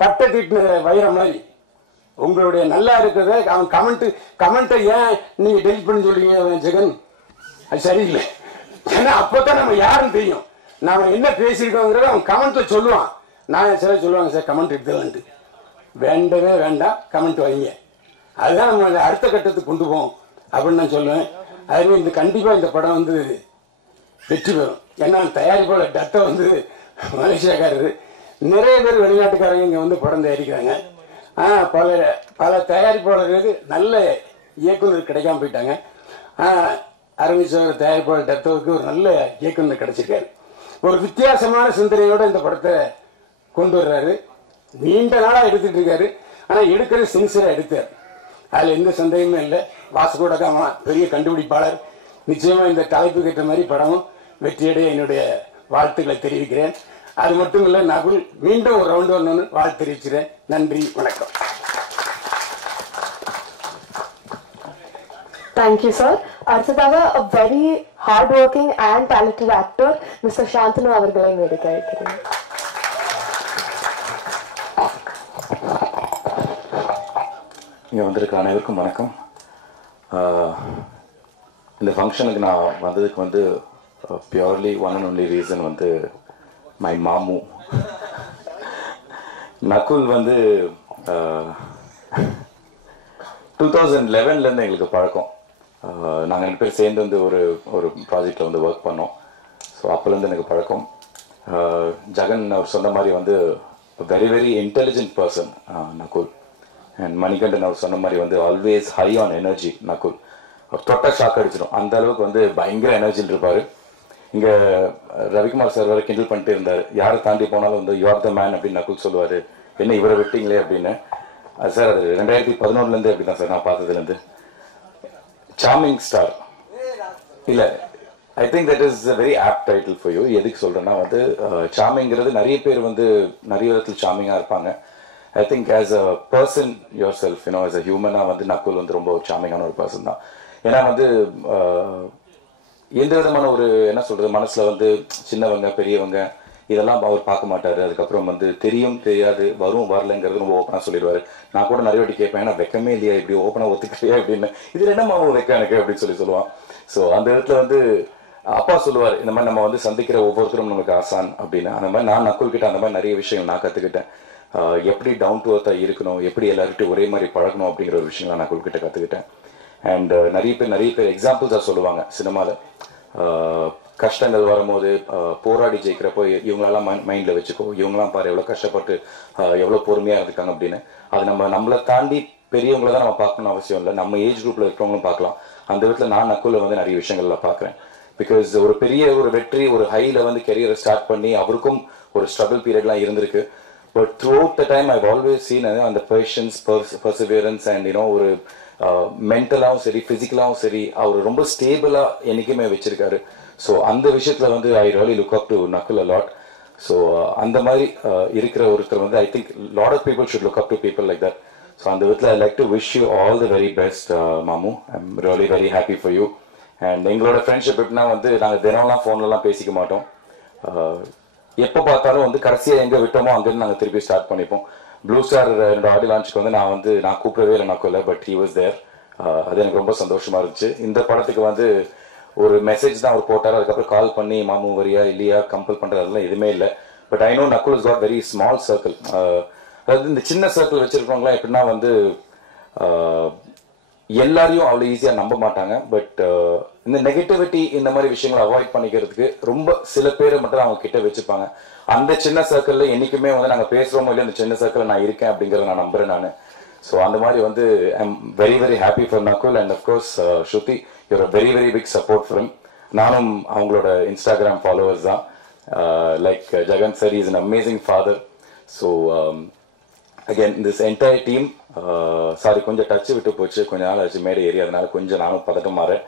பட்டை தீட்டின வைரம் மாதிரி. உங்களுடைய நல்லா இருக்கிறத அவன் கமெண்ட்டை ஏன் நீங்க டெலிட் பண்ணி சொல்றீங்க ஜெகன்? அது சரியில்லை. ஏன்னா அப்பதான் நம்ம யாருன்னு தெரியும், நாம என்ன பேசியிருக்கோங்கிறத அவன் கமெண்ட்ல சொல்லுவான். நான் சில சொல்லுவாங்க சார் கமெண்ட் எடுத்துலான்ட்டு. வேண்டவே வேண்டாம், கமெண்ட் வைங்க, அதுதான் நம்ம அடுத்த கட்டத்துக்கு கொண்டு போவோம் அப்படின்னு நான் சொல்லுவேன். அதுவே இந்த கண்டிப்பா இந்த படம் வந்து வெற்றி பெறும். ஏன்னா தயாரிப்போட டத்தை வந்து மலேசியாக்காரரு, நிறைய பேர் வெளிநாட்டுக்காரங்க இங்க வந்து படம் தயாரிக்கிறாங்க. பல பல தயாரிப்பாளர்களுக்கு நல்ல இயக்குனர் கிடைக்காம போயிட்டாங்க. அரவிந்த் தயாரிப்பாளர் டத்தோவுக்கு ஒரு நல்ல இயக்குனர் கிடைச்சிருக்காரு. ஒரு வித்தியாசமான சிந்தனையோட இந்த படத்தை கொண்டு வர்றாரு. நீண்ட நாளாக எடுத்துட்டு இருக்காரு. ஆனால் எடுக்கிறது சின்சியராக எடுத்தார். அதில் எந்த சந்தேகமும் இல்லை. வாசுகோட காமா பெரிய கண்டுபிடிப்பாளர். நிச்சயமாக இந்த தலைப்புக்கு ஏற்ற மாதிரி படமும் வெற்றியடைய என்னுடைய வாழ்த்துக்களை தெரிவிக்கிறேன். அது மட்டும் இல்லை, நகுல் மீண்டும் ஒரு ரவுண்டு வரணும்னு வாழ்த்து தெரிவிக்கிறேன். நன்றி, வணக்கம். Thank you, sir. அடுத்ததாக a very hardworking and talented actor, Mr. Shantanu அவர்களை வேடிக்கை அழைக்கிறேன். இங்கே வந்திருக்க அனைவருக்கும் வணக்கம். இந்த ஃபங்க்ஷனுக்கு நான் வந்ததுக்கு வந்து purely one and only reason வந்து மை மாமு நகுல் வந்து 2011 எங்களுக்கு பழக்கம். நாங்கள் 2 பேர் சேர்ந்து வந்து ஒரு ப்ராஜெக்டில் வந்து ஒர்க் பண்ணோம். ஸோ அப்போலேருந்து எனக்கு பழக்கம். ஜகன் அவர் சொன்ன மாதிரி வந்து very very intelligent person Nakul. And Manikandan அவர் சொன்ன மாதிரி வந்து always high on energy Nakul. அவர் தொட்ட ஷாக் அடிச்சிடும், அந்த அளவுக்கு வந்து பயங்கர எனர்ஜியில் இருப்பார். இங்கே ரவிக்குமார் சார் வரை கிண்டல் பண்ணிட்டு இருந்தார், யாரை தாண்டி போனாலும் வந்து யூ ஆர் த மேன் அப்படின்னு நகுல் சொல்லுவார். என்ன இவரை விட்டீங்களே அப்படின்னு. சார் அது 2011 அப்படி தான் சார் நான் பார்த்ததுலேருந்து. சார்மிங் ஸ்டார் இல்லை, I think that is a very opt title for you. எதுக்கு சொல்கிறேன்னா வந்து சார்மிங்கிறது நிறைய பேர் வந்து நிறைய விதத்தில் சார்மிங்காக இருப்பாங்க. I think as a person your self you know as a ஹியூமனாக வந்து நகுல் வந்து ரொம்ப சார்மிங்கான ஒரு பர்சன் தான். ஏன்னா வந்து எந்த விதமான ஒரு என்ன சொல்கிறது, மனசில் வந்து சின்னவங்க பெரியவங்க இதெல்லாம் அவர் பார்க்க மாட்டார். அதுக்கப்புறம் வந்து தெரியும் தெரியாது வரும் வரலங்கிறது ரொம்ப ஓப்பனாக சொல்லிடுவார். நான் கூட நிறைய வாட்டி கேட்பேன், ஏன்னா வெக்கமே இல்லையா இப்படி ஓப்பனாக ஒத்துக்கலையா அப்படின்னு. இதில் என்ன மாமா வெக்க எனக்கு அப்படின்னு சொல்லுவான். ஸோ அந்த இடத்துல வந்து அப்பா சொல்லுவார், இந்த மாதிரி நம்ம வந்து சந்திக்கிற ஒவ்வொருத்தரும் நமக்கு ஆசான் அப்படின்னு. அந்த மாதிரி நான் நகுல் கிட்ட அந்த மாதிரி நிறைய விஷயம் நான் கற்றுக்கிட்டேன். எப்படி டவுன் டு அர்த்தாக இருக்கணும், எப்படி எல்லார்கிட்டையும் ஒரே மாதிரி பழகணும் அப்படிங்கிற ஒரு விஷயம் நான் நகுல் கிட்ட கற்றுக்கிட்டேன். அண்ட் நிறைய பேர் எக்ஸாம்பிள்ஸாக சொல்லுவாங்க சினிமாவில். கஷ்டங்கள் வரும்போது போராடி ஜெயிக்கிறப்போ இவங்களெல்லாம் மைண்டில் வச்சுக்கோ, இவங்களாம் பாரு எவ்வளோ கஷ்டப்பட்டு எவ்வளோ பொறுமையாக இருக்காங்க அப்படின்னு. அது நம்மளை தாண்டி பெரியவங்களை தான் நம்ம பார்க்கணும்னு அவசியம் இல்லை, நம்ம ஏஜ் குரூப்பில் இருக்கிறவங்களும் பார்க்கலாம். அந்த விதத்தில் நான் நக்குலில் வந்து நிறைய விஷயங்கள்ல பார்க்குறேன். பிகாஸ் ஒரு பெரிய ஒரு வெற்றி ஒரு ஹையில் வந்து கெரியரை ஸ்டார்ட் பண்ணி அவருக்கும் ஒரு ஸ்ட்ரகிள் பீரியட்லாம் இருந்திருக்கு. But through out the time I've always scene அந்த பேஷன்ஸ், பர்சிவியரன்ஸ் அண்ட் யூனோ ஒரு மென்டலாகவும் சரி ஃபிசிக்கலாகவும் சரி அவர் ரொம்ப ஸ்டேபிளாக என்றைக்குமே வச்சிருக்காரு. ஸோ அந்த விஷயத்தில் வந்து I really look up to Nakul a lot. So அந்த மாதிரி இருக்கிற ஒருத்தர் வந்து I think lot of people should look up to people like that. So அந்த விதத்தில் I like to wish you all the very best மாமு. I am really very happy for you. And எங்களோட friendship எப்படின்னா வந்து நாங்கள் தினம்லாம் ஃபோன்லலாம் பேசிக்க மாட்டோம். எப்போ பார்த்தாலும் வந்து கடைசியாக எங்கே விட்டோமோ அங்கேருந்து நாங்கள் திருப்பி ஸ்டார்ட் பண்ணிப்போம். ப்ளூ ஸ்டார் என்னோட ஆடியோ லான்ச்சுக்கு வந்து நான் கூப்பிடவே இல்லை நக்குல, பட் ஹி வாஸ் தேர். அது எனக்கு ரொம்ப சந்தோஷமா இருந்துச்சு. இந்த படத்துக்கு வந்து ஒரு மெசேஜ் தான் அவர் போட்டார். அதுக்கப்புறம் கால் பண்ணி மாமு வரியா இல்லையா கம்பல் பண்றது அதெல்லாம் எதுவுமே இல்லை. But I know Nakul is got very small circle. அதாவது இந்த சின்ன சர்க்கிள் வச்சிருக்கவங்களாம் எப்படின்னா வந்து எல்லாரையும் அவ்வளோ ஈஸியாக நம்ப மாட்டாங்க. பட் இந்த நெகட்டிவிட்டி இந்த மாதிரி விஷயங்களை அவாய்ட் பண்ணிக்கிறதுக்கு ரொம்ப சில பேரை மட்டும் அவங்க கிட்ட வச்சுப்பாங்க. அந்த சின்ன சர்க்கிளில் என்றைக்குமே வந்து நாங்கள் பேசுகிறோமோ இல்லையா அந்த சின்ன சர்க்கிளில் நான் இருக்கேன் அப்படிங்கிறத நான் நம்புறேன் நான். ஸோ அந்த மாதிரி வந்து I am very very happy for Nakul. And of course Shruti, you're a very very big support for him. நானும் அவங்களோட இன்ஸ்டாகிராம் ஃபாலோவர்ஸ் தான். Like Jagan sir is an amazing father. So again this entire team, sorry கொஞ்சம் touch விட்டு போச்சு, கொஞ்சம் நாள் ஆச்சு மேடை ஏறி, அதனால கொஞ்சம் நானும் பதட்டம் மாறேன்.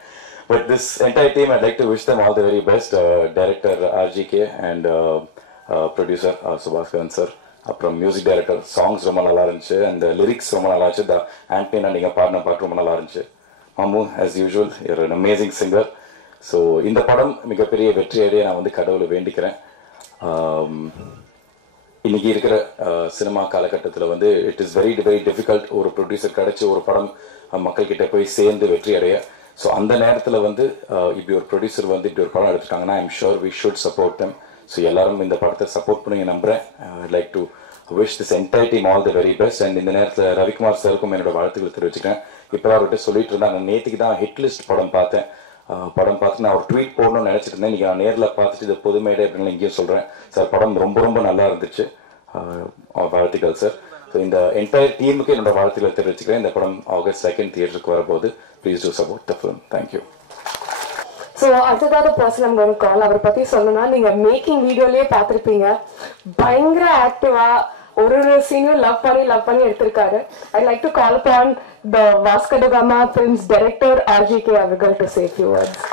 But this entire team, I'd like to wish them all the very best. Director RGK and producer Subhaskaran sir. அப்புறம் மியூசிக் டைரக்டர், சாங்ஸ் ரொம்ப நல்லா இருந்துச்சு அண்ட் லிரிக்ஸ் ரொம்ப நல்லா இருந்துச்சு. த ஆண்டனியா நீங்கள் பாடின பாட்டு ரொம்ப நல்லா இருந்துச்சு. மாமு as usual you're an amazing singer. So இந்த படம் மிகப்பெரிய வெற்றியடைய நான் வந்து கடவுளை வேண்டிக்கிறேன். இன்னைக்கு இருக்கிற சினிமா காலகட்டத்தில் வந்து it is very very difficult ஒரு ப்ரொடியூசர் கிடைச்சி ஒரு படம் மக்கள்கிட்ட போய் சேர்ந்து வெற்றி அடைய. ஸோ அந்த நேரத்தில் வந்து இப்படி ஒரு ப்ரொடியூசர் வந்து இப்படி ஒரு படம் எடுத்துட்டாங்கன்னா I am sure we should support them. So எல்லாரும் இந்த படத்தை சப்போர்ட் பண்ணி நம்புறேன். I'd like to wish this entire team all the very best. And இந்த நேரத்தில் ரவிக்குமார் சாருக்கும் என்னோட வாழ்த்துக்கள் தெரிவிச்சுக்கிறேன். இப்போ அவர்கிட்ட சொல்லிட்டு இருந்தாங்க, நேற்றுக்கு தான் ஹிட் லிஸ்ட் படம் பார்த்தேன். படம் பார்த்து நான் ஒரு ட்வீட் போடணும்னு நினச்சிட்டு இருந்தேன். இன்றைக்கி நான் நேரில் பார்த்துட்டு இது புதுமேடை அப்படின்னு இங்கேயும் சொல்கிறேன். சார் படம் ரொம்ப ரொம்ப நல்லா இருந்துச்சு. வாழ்த்துக்கள் சார். ஸோ இந்த என்டையர் டீமுக்கு என்னோட வாழ்த்துக்களை தெரிவிச்சுக்கிறேன். இந்த படம் August 2 தியேட்டருக்கு வரப்போகுது. Please do support the film. Thank you. So அடுத்ததாக பர்சன் நம்ம கால் அவரை பற்றி சொல்லணும்னா நீங்கள் மேக்கிங் வீடியோலேயே பார்த்துருப்பீங்க. பயங்கர ஆக்டிவாக ஒரு சீனையும் லவ் பண்ணி எடுத்திருக்காரு. ஐ like to call upon the Vasco da gamma films director RGK அவர்கள் டு சே ஃபியூ வேர்ட்ஸ்.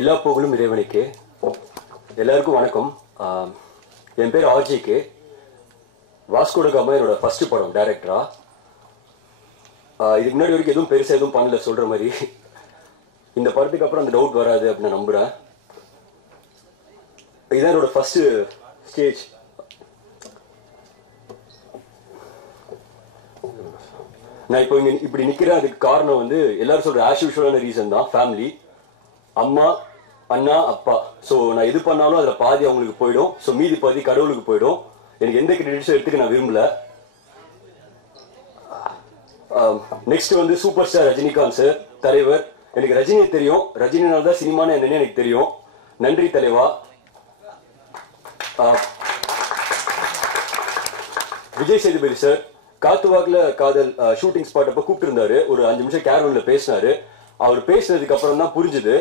எல்லா புகழும் இறைவனுக்கு. எல்லாருக்கும் வணக்கம். என் பேர் RGK. வாஸ்கோ ட காமா என்னோட ஃபர்ஸ்ட் படம் டைரக்டரா. இதுக்கு முன்னாடி வரைக்கும் எதுவும் பெருசாக எதுவும் பண்ணல சொல்ற மாதிரி. இந்த படத்துக்கு அப்புறம் அந்த டவுட் வராது அப்படின்னு நான் நம்புறேன். இதுதான் என்னோட ஃபர்ஸ்ட் ஸ்டேஜ். நான் இப்போ இங்க இப்படி நிக்கிறேன். அதுக்கு காரணம் வந்து எல்லாரும் சொல்ற ஆஸ் யூஷுவலான ரீசன் தான். ஃபேமிலி, அம்மா, அண்ணா, அப்பா. ஸோ நான் எது பண்ணாலும் அதில் பாதி அவங்களுக்கு போயிடும். ஸோ மீதி பாதி கடவுளுக்கு போயிடும். எனக்கு எந்த கிரெடிட்ஸும் எடுத்துக்க நான் விரும்பல. நெக்ஸ்ட் வந்து சூப்பர் ஸ்டார் ரஜினிகாந்த் சார், தலைவர். எனக்கு ரஜினியை தெரியும். ரஜினினால தான் சினிமான்னு என்னன்னு எனக்கு தெரியும். நன்றி தலைவா. விஜய் சேதுபதி சார், காத்துவாக்குல காதல் ஷூட்டிங் ஸ்பாட் அப்ப கூப்பிட்டு இருந்தாரு. ஒரு 5 நிமிஷம் கேரவன்ல பேசினாரு. அவர் பேசினதுக்கு அப்புறம் தான் புரிஞ்சுது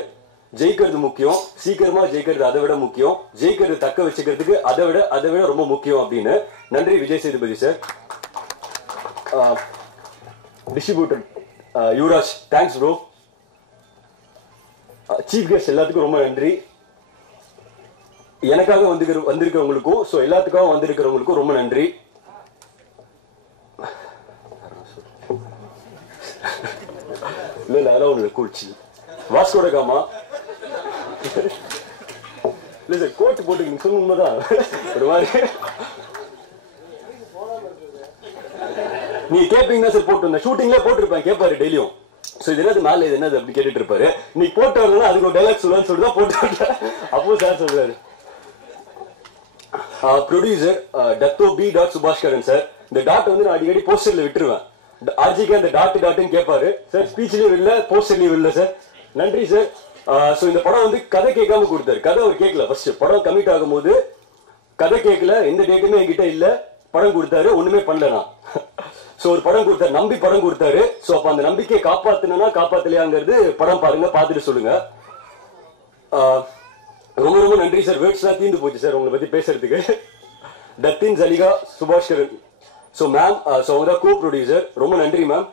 ஜெயிக்கிறது முக்கியம், சீக்கிரமா ஜெயிக்கிறது அதை விட முக்கியம், ஜெயிக்கிறது தக்க வச்சுக்கிறதுக்கு அதை விட ரொம்ப முக்கியம் அப்படின்னு. நன்றி Vijay Sethupathi sir. Distributor Yuvraj, thanks bro. Chief guest எல்லாத்துக்கும் ரொம்ப நன்றி. எனக்காக வந்திருக்கிறவங்களுக்கும் ஸோ எல்லாத்துக்காக வந்திருக்கிறவங்களுக்கும் ரொம்ப நன்றி. இல்ல அதான் ஒண்ணு கூழ்ச்சி. வாஸ்கோ ட காமா இல்ல சார், கோட்டு போட்டு நீங்க சொன்ன உண்மைதான். ஒரு மாதிரி நீங்க கேட்பீங்கன்னா சார் போட்டு வந்தேன். ஷூட்டிங்ல போட்டிருப்பேன், கேட்பாரு டெய்லியும். ஸோ இது என்னது மேலே இது என்னது அப்படி கேட்டுட்டு இருப்பாரு. நீ போட்டு வரலன்னா அதுக்கு ஒரு டைலாக் சொல்லுவான்னு சொல்லிட்டு தான் போட்டு வரல. அப்போ சார் சொல்றாரு. Producer Dato P. Subaskaran sir. இந்த டாட் வந்து நான் அடிக்கடி போஸ்டர்ல விட்டுருவேன். RGK அந்த டாட்னு கேட்பாரு சார். ஸ்பீச்லயும் இல்ல, போஸ்டர்லயும் இல்ல சார். நன்றி சார். ஸோ இந்த படம் வந்து கதை கேட்காம கொடுத்தாரு. கதை அவர் கேட்கல. ஃபர்ஸ்ட் படம் கமிட் ஆகும் போது கதை கேட்கல, எந்த டேட்டுமே என்கிட்ட இல்ல. படம் கொடுத்தாரு, ஒண்ணுமே பண்ணல நான். ஸோ ஒரு படம் கொடுத்தாரு, நம்பி படம் கொடுத்தாரு. ஸோ அப்ப அந்த நம்பிக்கையை காப்பாத்தினா காப்பாத்தலையாங்கிறது படம் பாருங்க, பார்த்துட்டு சொல்லுங்க. ரொம்ப ரொம்ப நன்றி சார். வேர்ட்ஸ்லாம் தீர்ந்து போச்சு சார் உங்களை பத்தி பேசுறதுக்கு. Datin Jhalika Subaskaran. So ma'am, so அவங்க தான் கோ ப்ரொடியூசர். ரொம்ப நன்றி மேம்.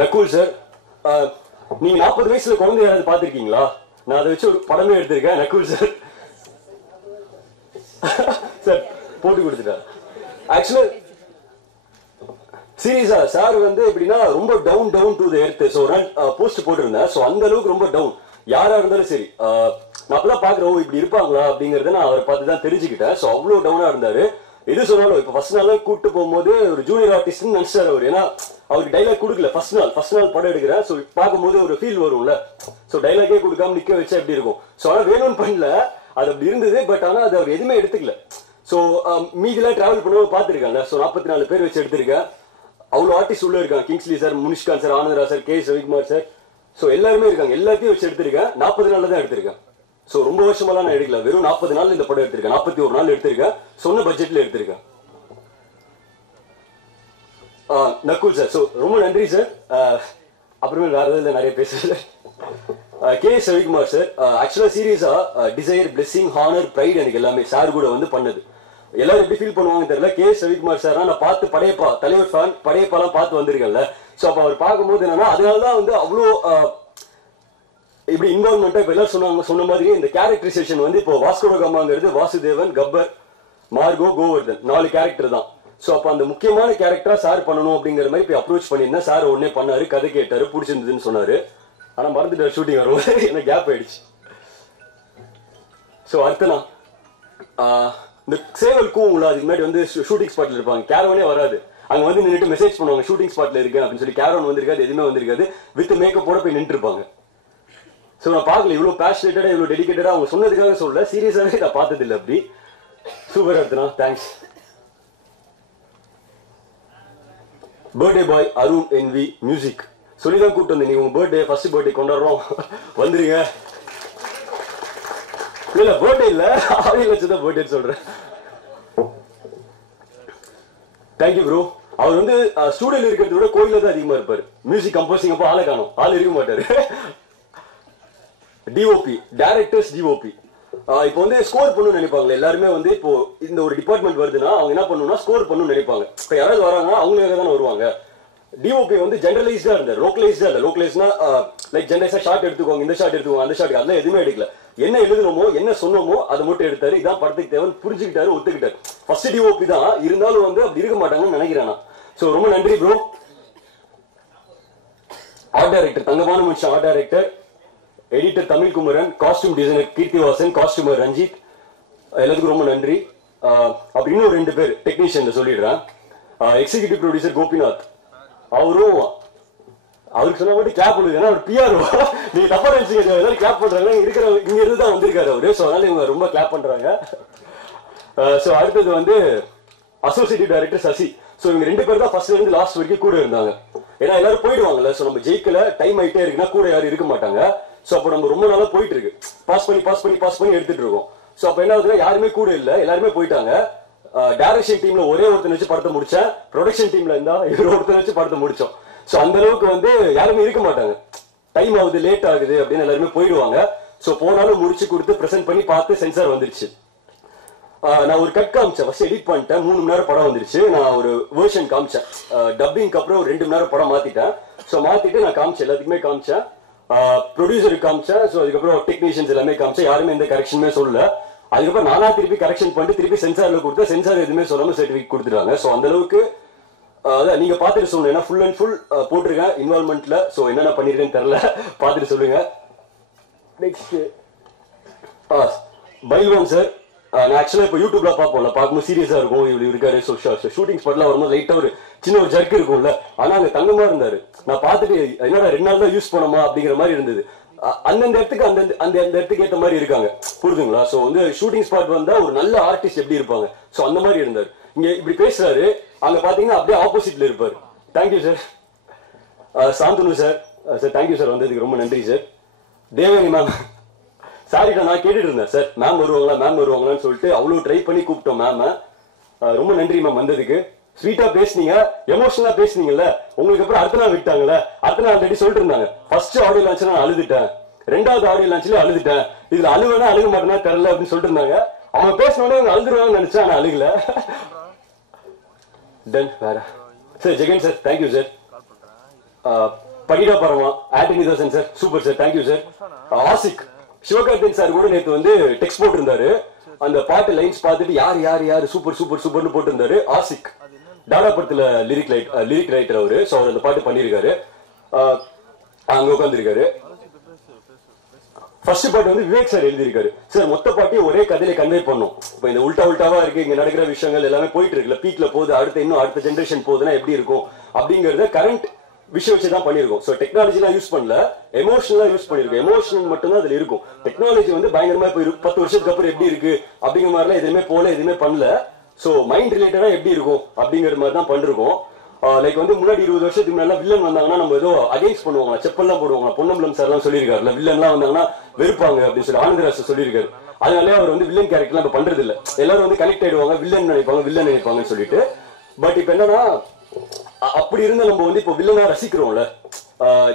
நக்குல் சார், நீங்க 40 வயசுல குழந்தை யாராவது பாத்திருக்கீங்களா? நான் அதை வச்சு ஒரு படமே எடுத்திருக்கேன். நக்குல் சார் சார் போட்டு கொடுத்துட்டார். ஆக்சுவலா சீரியஸா சார் வந்து எப்படின்னா ரொம்ப down to the earth. So post போட்டிருந்தேன். ஸோ அந்த அளவுக்கு ரொம்ப டவுன். யாரா இருந்தாலும் சரி, நான் அப்பெல்லாம் பாக்குறோம் இப்படி இருப்பாங்களா அப்படிங்கறத நான் அவரை பார்த்து தான் தெரிஞ்சுக்கிட்டேன். ஸோ அவ்வளவு டவுனா இருந்தாரு. எது சொன்னாலும் இப்ப ஃபர்ஸ்ட் நாள் கூப்பிட்டு போகும்போது ஒரு ஜூனியர் ஆர்டிஸ்ட் நினைச்சாரு அவர். ஏன்னா அவருக்கு டைலாக் கொடுக்கல. ஃபர்ஸ்ட் நாள் படம் எடுக்கிறேன். ஸோ பார்க்கும்போது ஒரு ஃபீல் வரும்ல. ஸோ டைலாக்கே கொடுக்காம நிக்க வச்சா எப்படி இருக்கும். ஸோ ஆனா வேணும்னு பண்ணல, அது அப்படி இருந்தது. பட் ஆனா அது அவர் எதுவுமே எடுத்துக்கல. ஸோ மீதிலாம் டிராவல் பண்ணுவோம் பார்த்துருக்காங்க. ஸோ 44 பேர் வச்சு எடுத்திருக்கேன். அவ்வளோ ஆர்டிஸ்ட் உள்ள இருக்காங்க. Kingsley sir, Munishkanth sir, Anandaraj sir, K. Ravikumar sir. So எல்லாருமே இருக்காங்க. எல்லாத்தையும் வச்சு எடுத்திருக்கேன். 40 நாள்ல தான் எடுத்திருக்கேன். ஸோ ரொம்ப வருஷமெல்லாம் நான் எடுக்கல. வெறும் 40 நாள் இந்த படம் எடுத்திருக்கேன். 41 நாள் எடுத்திருக்கேன். சொன்ன பட்ஜெட்ல எடுத்திருக்கேன். நக்குல் சார், ஸோ ரொம்ப நன்றி சார். அப்புறமே வேற எதாவது நிறைய பேசுறேன். K. ரவிக்குமார் சார், ஆக்சுவலா சீரியஸா டிசைர், பிளெஸிங், ஹானர், ப்ரைட் எனக்கு எல்லாமே சார் கூட வந்து பண்ணது. எல்லாரும் எப்படி ஃபீல் பண்ணுவாங்க தெரியல. K. ரவிக்குமார் சார் நான் பார்த்து படையப்பா தலைவர் ஃபேன், படையப்பாலாம் பார்த்து வந்திருக்கேன்ல. ஸோ அப்ப அவர் பார்க்கும்போது என்னன்னா அதனாலதான் வந்து அவ்வளோ இப்படி இன்வால்வ்மெண்டா இப்ப எல்லாரும் சொன்ன மாதிரி இந்த கேரக்டரைசேஷன் வந்து இப்போ வாஸ்கோ ட காமாங்கிறது வாசுதேவன், கப்பர், மார்கோ, கோவர்தன் 4 கேரக்டர் தான். ஸோ அப்ப அந்த முக்கியமான கேரக்டரா சார் பண்ணணும் அப்படிங்கிற மாதிரி போய் அப்ரோச் பண்ணியிருந்தேன். சார் உடனே பண்ணாரு, கதை கேட்டாரு, பிடிச்சிருந்ததுன்னு சொன்னாரு. ஆனா மறந்துட்டு ஷூட்டிங் வரும்போது எனக்கு கேப் ஆயிடுச்சு. ஸோ அடுத்தனா இந்த சேவல் கூவுங்களா, அதுக்கு முன்னாடி வந்து ஷூட்டிங் ஸ்பாட்ல இருப்பாங்க. கேரவனே வராது. அங்க வந்து நின்றுட்டு மெசேஜ் பண்ணுவாங்க, ஷூட்டிங் ஸ்பாட்ல இருக்கேன் அப்படின்னு சொல்லி. கேரவன் வந்திருக்காது, எதுவுமே வந்திருக்காது. வித் மேக்கப்போட போய் நின்று இருப்பாங்க. ஸோ நான் பார்க்கல இவ்வளவு பேஷனேட்டடா, இவ்வளவு டெடிகேட்டடா அவங்க சொன்னதுக்காக சொல்ல, சீரியஸாவே நான் பார்த்தது இல்லை அப்படி. சூப்பர் அடுத்தனா, thanks. Birthday boy Arun NV music சொல்லிதான் கூப்பிட்டு வந்தேன். நீங்க உங்க பர்த்டே, ஃபர்ஸ்ட் பர்த்டே கொண்டாடுறோம், வந்துருங்க. இல்ல பர்த்டே இல்ல, ஆடியோ லான்ச் தான் பர்த்டே சொல்றேன். Thank you bro. அவர் வந்து ஸ்டூடியோல இருக்கிறத விட கோயில தான் அதிகமா இருப்பாரு. மியூசிக் கம்போசிங் அப்போ ஆளை காணும், ஆள் இருக்க மாட்டாரு. DOP, directors DOP. இப்போ வந்து ஸ்கோர் பண்ணணும்னு நினைப்பாங்க எல்லாருமே. வந்து இப்போ இந்த ஒரு டிபார்ட்மெண்ட் வருதுன்னா அவங்க என்ன பண்ணணும்னா ஸ்கோர் பண்ணணும்னு நினைப்பாங்க. இப்போ யாராவது வராங்கன்னா அவங்களுக்காக தானே வருவாங்க. டிஓபி வந்து ஜெனரலைஸ்டா இருந்தார், லோக்கலைஸ்டா இல்ல. லோக்கலைஸ்னா லைக் ஜெனரலைஸா ஷார்ட் எடுத்துக்கோங்க, இந்த ஷார்ட் எடுத்துக்கோங்க, அந்த ஷார்ட், அதெல்லாம் எதுவுமே எடுக்கல. என்ன எழுதணுமோ என்ன சொன்னோமோ அதை மட்டும் எடுத்தாரு. இதான் படத்துக்கு தேவைன்னு புரிஞ்சுக்கிட்டாரு, ஒத்துக்கிட்டாரு. ஃபர்ஸ்ட் டிஓபி தான் இருந்தாலும் வந்து அப்படி இருக்க மாட்டாங்கன்னு நினைக்கிறேன். சோ ரொம்ப நன்றி ப்ரோ. ஆர்ட் டைரக்டர் தங்கமான மனுஷன், art director, editor Tamil Kumaran, costume designer Keerthivasan, costumer Ranjith, எல்லாத்துக்கும் ரொம்ப நன்றி. அப்படி இன்னும் 2 பேர் டெக்னீஷியன் சொல்லிடுறேன். எக்ஸிகியூட்டிவ் ப்ரொடியூசர் கோபிநாத், அவரும் அவருக்கு சொன்ன மட்டும் கிளாப் பண்ணுங்க. அவர் பிஆர், நீங்க தப்பா நினைச்சீங்க கிளாப் பண்றாங்க. இருக்கிற இங்க இருந்து தான் வந்திருக்காரு அவரு. ஸோ அதனால இவங்க ரொம்ப கிளாப் பண்றாங்க. ஸோ அடுத்தது வந்து அசோசியேட்டிவ் டைரக்டர் சசி. ஸோ இவங்க 2 பேர் தான் ஃபர்ஸ்ட்ல இருந்து லாஸ்ட் வரைக்கும் கூட இருந்தாங்க. ஏன்னா எல்லாரும் போயிடுவாங்கல்ல. ஸோ நம்ம ஜெயிக்கல, டைம் ஆயிட்டே இருக்குன்னா கூட யாரும் இருக்க மாட்டாங்க. ஸோ அப்போ நம்ம ரொம்ப நாளா போயிட்டு இருக்கு, பாஸ் பண்ணி எடுத்துட்டு இருக்கோம். ஸோ அப்போ என்ன ஆகுதுன்னா யாருமே கூட இல்லை, எல்லாருமே போயிட்டாங்க. டைரக்ஷன் டீம்ல ஒரே ஒருத்தர் வச்சு படத்தை முடிச்சேன், ப்ரொடக்ஷன் டீம்ல இருந்தா ஒருத்தர் வச்சு படத்தை முடிச்சோம். ஸோ அந்த அளவுக்கு வந்து யாருமே இருக்க மாட்டாங்க. டைம் ஆகுது, லேட் ஆகுது அப்படின்னு எல்லாருமே போயிடுவாங்க. ஸோ போனாலும் முடிச்சு கொடுத்து ப்ரெசென்ட் பண்ணி பார்த்து சென்சார் வந்துருச்சு. நான் ஒரு கட் காமிச்சேன், ஃபர்ஸ்ட் எடிட் பண்ணிட்டேன், 3 மணி நேரம் படம் வந்துருச்சு. நான் ஒரு வெர்ஷன் காமிச்சேன், டப்பிங்க்கு அப்புறம் ஒரு 2 மணி நேரம் படம் மாத்திட்டேன். ஸோ மாத்திட்டு நான் காமிச்சேன், எல்லாத்துக்குமே காமிச்சேன், ப்ரொடியூசருக்கு காமிச்சேன். ஸோ அதுக்கப்புறம் டெக்னீஷியன்ஸ் எல்லாமே காமிச்சேன், யாருமே எந்த கரெக்ஷனுமே சொல்லல. அதுக்கப்புறம் நானா திருப்பி கரெக்ஷன் பண்ணிட்டு திருப்பி சென்சார்ல கொடுத்தா சென்சார் எதுவுமே சொல்லாம சர்டிஃபிகேட் கொடுத்துட்டாங்க. ஸோ அந்த அளவுக்கு அதான் நீங்க பாத்துட்டு சொல்லுங்க. ஏன்னா ஃபுல் அண்ட் ஃபுல் போட்டிருக்கேன் இன்வால்மெண்ட்ல. ஸோ என்னென்ன பண்ணிருக்கேன்னு தெரியல, பாத்துட்டு சொல்லுங்க. Next Bayilvan sir. நான் ஆக்சுவலா இப்போ யூடியூப்ல பார்ப்போம்ல, பார்க்கும்போது சீரியஸா இருக்கும், இவ்வளவு இருக்காரு. ஷூட்டிங் ஸ்பாட்லாம் வரும்போது லைட்டா ஒரு சின்ன ஒரு ஜர்க் இருக்கும்ல, ஆனா அங்க தங்கமா இருந்தாரு. நான் பார்த்துட்டு என்னடா 2 நாள் தான் யூஸ் பண்ணோமா அப்படிங்கிற மாதிரி இருந்தது. அந்தந்த இடத்துக்கு அந்த இடத்துக்கு ஏற்ற மாதிரி இருக்காங்க, புரியுதுங்களா? ஸோ வந்து ஷூட்டிங் ஸ்பாட் வந்தா ஒரு நல்ல ஆர்டிஸ்ட் எப்படி இருப்பாங்க, ஸோ அந்த மாதிரி இருந்தாரு. இங்க இப்படி பேசுறாரு, அங்க பாத்தீங்கன்னா அப்படியே ஆப்போசிட்ல இருப்பாரு. Thank you sir. Shanthanu sir, sir thank you sir, வந்ததுக்கு ரொம்ப நன்றி சார். தேவனி மேம், சாரிடா நான் கேட்டுட்டு இருந்தேன் சார், மேம் வருவாங்களான்னு சொல்லிட்டு அவ்வளவு ட்ரை பண்ணி கூப்பிட்டோம் மேம். ரொம்ப நன்றி மேம் வந்ததுக்கு. ஸ்வீட்டா பேசுனீங்க, எமோஷனலா பேசுனீங்கல்ல. உங்களுக்கு அப்புறம் அடுத்த நாள் விட்டாங்கல்ல, அடுத்த நாள் ஆல்ரெடி சொல்லிட்டு இருந்தாங்க. ஃபர்ஸ்ட் ஆடியோ லான்ச்ல நான் அழுதுட்டேன், 2வது ஆடியோ லான்ச்லயே அழுதுட்டேன், இதுல அழுவேனா அழுக மாட்டேன்னா தெரியல அப்படின்னு சொல்லிட்டு இருந்தாங்க. அவங்க பேசினோடனே அவங்க அழுதுருவாங்கன்னு நினைச்சா நான் அழுகல. தென் வேற sir Jagan sir, thank you sir. படிடா பரமா, Antony Dasan sir, super sir, thank you sir. Aasik Sivakarthikeyan sir கூட நேற்று வந்து டெக்ஸ்ட் போட்டிருந்தாரு. அந்த பாட்டு லைன்ஸ் பார்த்துட்டு யார் யார் யார் சூப்பர் சூப்பர் சூப்பர்னு போட்டிருந்தாரு. ஆசிக் டாடா படத்துல லிரிக் ரைட்டர் அவரு. ஸோ அவர் அந்த பாட்டு பண்ணியிருக்காரு, அங்க உட்காந்துருக்காரு. ஃபர்ஸ்ட் பாட்டு வந்து விவேக் சார் எழுதியிருக்காரு. சார் மொத்த பாட்டையும் ஒரே கதையில கன்வே பண்ணும். இப்போ இந்த உல்டாவா இருக்கு, இங்க நடக்கிற விஷயங்கள் எல்லாமே போயிட்டு இருக்குல்ல, பீக்ல போகுது, அடுத்த ஜென்ரேஷன் போகுதுன்னா எப்படி இருக்கும் அப்படிங்கறத கரண்ட் விஷயம் வச்சு தான் பண்ணிருக்கோம். ஸோ டெக்னாலஜிலாம் யூஸ் பண்ணல, எமோஷனலா யூஸ் பண்ணிருக்கோம். எமோஷனல் மட்டும் தான் அதுல இருக்கும். டெக்னாலஜி வந்து பயங்கரமா இப்போ 10 வருஷத்துக்கு அப்புறம் எப்படி இருக்கு அப்படிங்கிற மாதிரிலாம் எதுவுமே எதுவுமே பண்ணல. ஸோ மைண்ட் ரிலேட்டடா எப்படி இருக்கும் அப்படிங்கிற மாதிரி தான் பண்ணிருக்கோம். லைக் வந்து முன்னாடி 20 வருஷத்துக்கு முன்னாடி வில்லன் வந்தாங்கன்னா நம்ம ஏதோ அகைன்ஸ்ட் பண்ணுவாங்க, செப்பல்லாம் போடுவாங்க. பொன்னம்பலம் சார் எல்லாம் சொல்லியிருக்காருல, வில்லன்லாம் வந்தாங்கன்னா வெறுப்பாங்க அப்படின்னு சொல்லி ஆனந்தராஜ் சொல்லியிருக்காரு. அதனாலே அவர் வந்து வில்லன் கேரக்டர்லாம் இப்ப பண்றது இல்ல. எல்லாரும் வந்து கனெக்ட் ஆயிடுவாங்க, வில்லன் நினைப்பாங்கன்னு சொல்லிட்டு. பட் இப்ப என்னன்னா அப்படி இருந்த நம்ம வந்து இப்போ வில்லனா ரசிக்கிறோம்ல.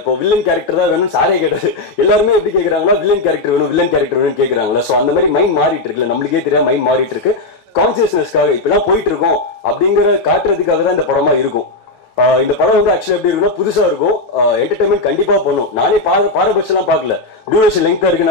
இப்போ வில்லன் கேரக்டர் தான் வேணும் சாரே கேட்டது. எல்லாருமே எப்படி கேட்கறாங்கன்னா வில்லன் கேரக்டர் வேணும் கேட்கறாங்களா. சோ அந்த மாதிரி மைண்ட் மாறிட்டு இருக்குல்ல, நம்மளுக்கே தெரியாம மைண்ட் மாறிட்டு இருக்கு. கான்சியஸ்னஸ்க்காக இப்பெல்லாம் போயிட்டு இருக்கோம் அப்படிங்கிற காட்டுறதுக்காக தான் இந்த படமா இருக்கும். இந்த படம் வந்து ஆக்சுவலா எப்படி இருக்குன்னா புதுசா இருக்கும், என்டர்டைன்மெண்ட் கண்டிப்பா பண்ணும். நானே பாரபட்சம் பார்க்கல, டியூரேஷன் லெங்தா இருக்கு,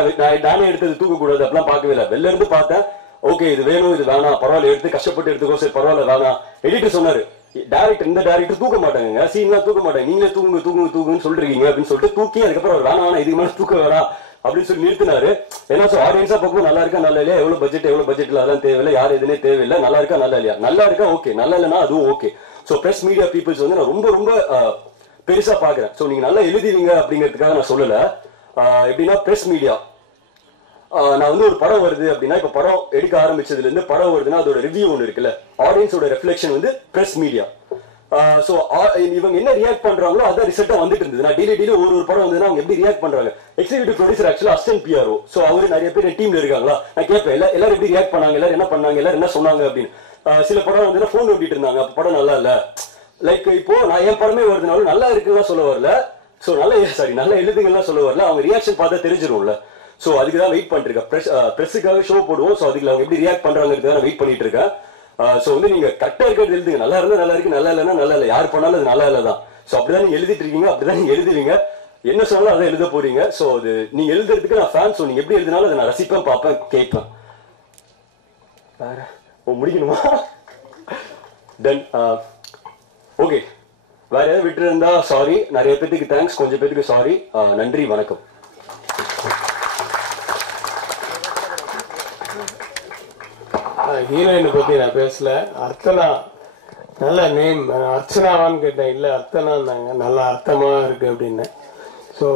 நானே எடுத்தது தூக்க கூடாது அப்படிலாம் பார்க்கவே இல்லை. வெளில இருந்து பார்த்தேன், ஓகே இது வேணும் இது வேணாம், பரவாயில்ல எடுத்து கஷ்டப்பட்டு எடுத்துக்கோ, சரி பரவாயில்ல வேணாம். எடிட்டர் சொன்னாரு, இந்த டேரக்டர் தூக்க மாட்டாங்க, சீன்லாம் தூக்க மாட்டாங்க, நீங்களே தூங்குன்னு சொல்றீங்க அப்படின்னு சொல்லிட்டு தூக்கி அதுக்கப்புறம் அவர் வேணாம் இதுக்கு மேலே தூக்க வேணாம் அப்படின்னு சொல்லி நிறுத்தினாரு. ஏன்னா ஆடியன்ஸா பார்க்கும் நல்லா இருக்கா நல்லா இல்லையா, எவ்வளவு பட்ஜெட்ல அதெல்லாம் தேவையில்லை, யார் எதுனே தேவையில்லை, நல்லா இருக்கா நல்லா இல்லையா, நல்லா இருக்கா ஓகே, நல்லா இல்லைன்னா அதுவும் okay. So press media peoples வந்து நான் ரொம்ப பெருசா பாக்குறேன். ஸோ நீங்க நல்லா எழுதுவீங்க அப்படிங்கிறதுக்காக நான் சொல்லல. எப்படின்னா பிரஸ் மீடியா, நான் வந்து ஒரு படம் வருது அப்படின்னா, இப்ப படம் எடுக்க ஆரம்பிச்சதுல இருந்து படம் வருதுன்னா அதோட ரிவ்யூ ஒன்று இருக்குல்ல, ஆடியன்ஸோட ரெஃப்ளெக்ஷன் வந்து பிரஸ் மீடியா. ஸோ இவங்க என்ன ரியாக்ட் பண்றாங்களோ அதான் ரிசல்ட்டா வந்துட்டு இருந்தது. நான் டெய்லி ஒரு படம் வந்ததுன்னா அவங்க எப்படி ரியாக்ட் பண்றாங்க. எக்ஸிகியூட்டிவ் ப்ரொடியூசர் ஆக்சுவலா அசிஸ்டன்ட் பிஆர்ஓ. ஸோ அவரு நிறைய பேர் டீம்ல இருக்காங்களா, நான் கேட்பேன் எல்லாரும் எப்படி ரியாக்ட் பண்ணாங்க, எல்லாரும் என்ன பண்ணாங்க, எல்லாரும் என்ன சொன்னாங்க அப்படின்னு. சில படம் வந்து ஃபோன் ஓட்டிட்டு இருந்தாங்க, அப்ப படம் நல்லா இல்ல. லைக் இப்போ நான் என் படமே வருதுனாலும் நல்லா இருக்குன்னு சொல்ல வரல, ஸோ நல்லா எழுதுங்கலாம் சொல்ல வரல, அவங்க ரியாக்ஷன் பார்த்தா தெரிஞ்சிடும்ல. ஸோ அதுக்கு தான் வெயிட் பண்ணிட்டு இருக்கேன். ப்ரெஸ்ஸுக்காக ஷோ போடுவோம், ஸோ அதுக்கு அவங்க எப்படி ரியாக்ட் பண்றாங்கிறதுக்காக நான் வெயிட் பண்ணிட்டு இருக்கேன். ஸோ வந்து நீங்க கரெக்டா இருக்கிறது எழுதுங்க, நல்லா இருந்தா நல்லா இருக்கு, நல்லா இல்லைன்னா நல்லா இல்லை, யார் பண்ணாலும் அது நல்லா இல்லை தான். ஸோ அப்படிதான் நீங்க எழுதிட்டு இருக்கீங்க, அப்படிதான் நீங்க எழுதுவீங்க, என்ன சொன்னாலும் அதான் எழுத போறீங்க. ஸோ அது நீங்க எழுதுறதுக்கு நான் ஃபேன். ஸோ நீங்க எப்படி எழுதினாலும் அதை நான் ரசிப்பேன், பார்ப்பேன், கேட்பேன். வேற முடிக்கணுமா? டன். ஓகே, வேற ஏதாவது விட்டு இருந்தா சாரி. நிறைய பேத்துக்கு தேங்க்ஸ், கொஞ்சம் பேத்துக்கு சாரி. நன்றி, வணக்கம். ஹீரோயினை பற்றி நான் பேசல. அர்த்தனா நல்ல நேம். அர்ச்சனாவான்னு கேட்டேன், இல்லை அர்த்தனான்னாங்க. நல்லா அர்த்தமாக இருக்கு அப்படின்னு. ஸோ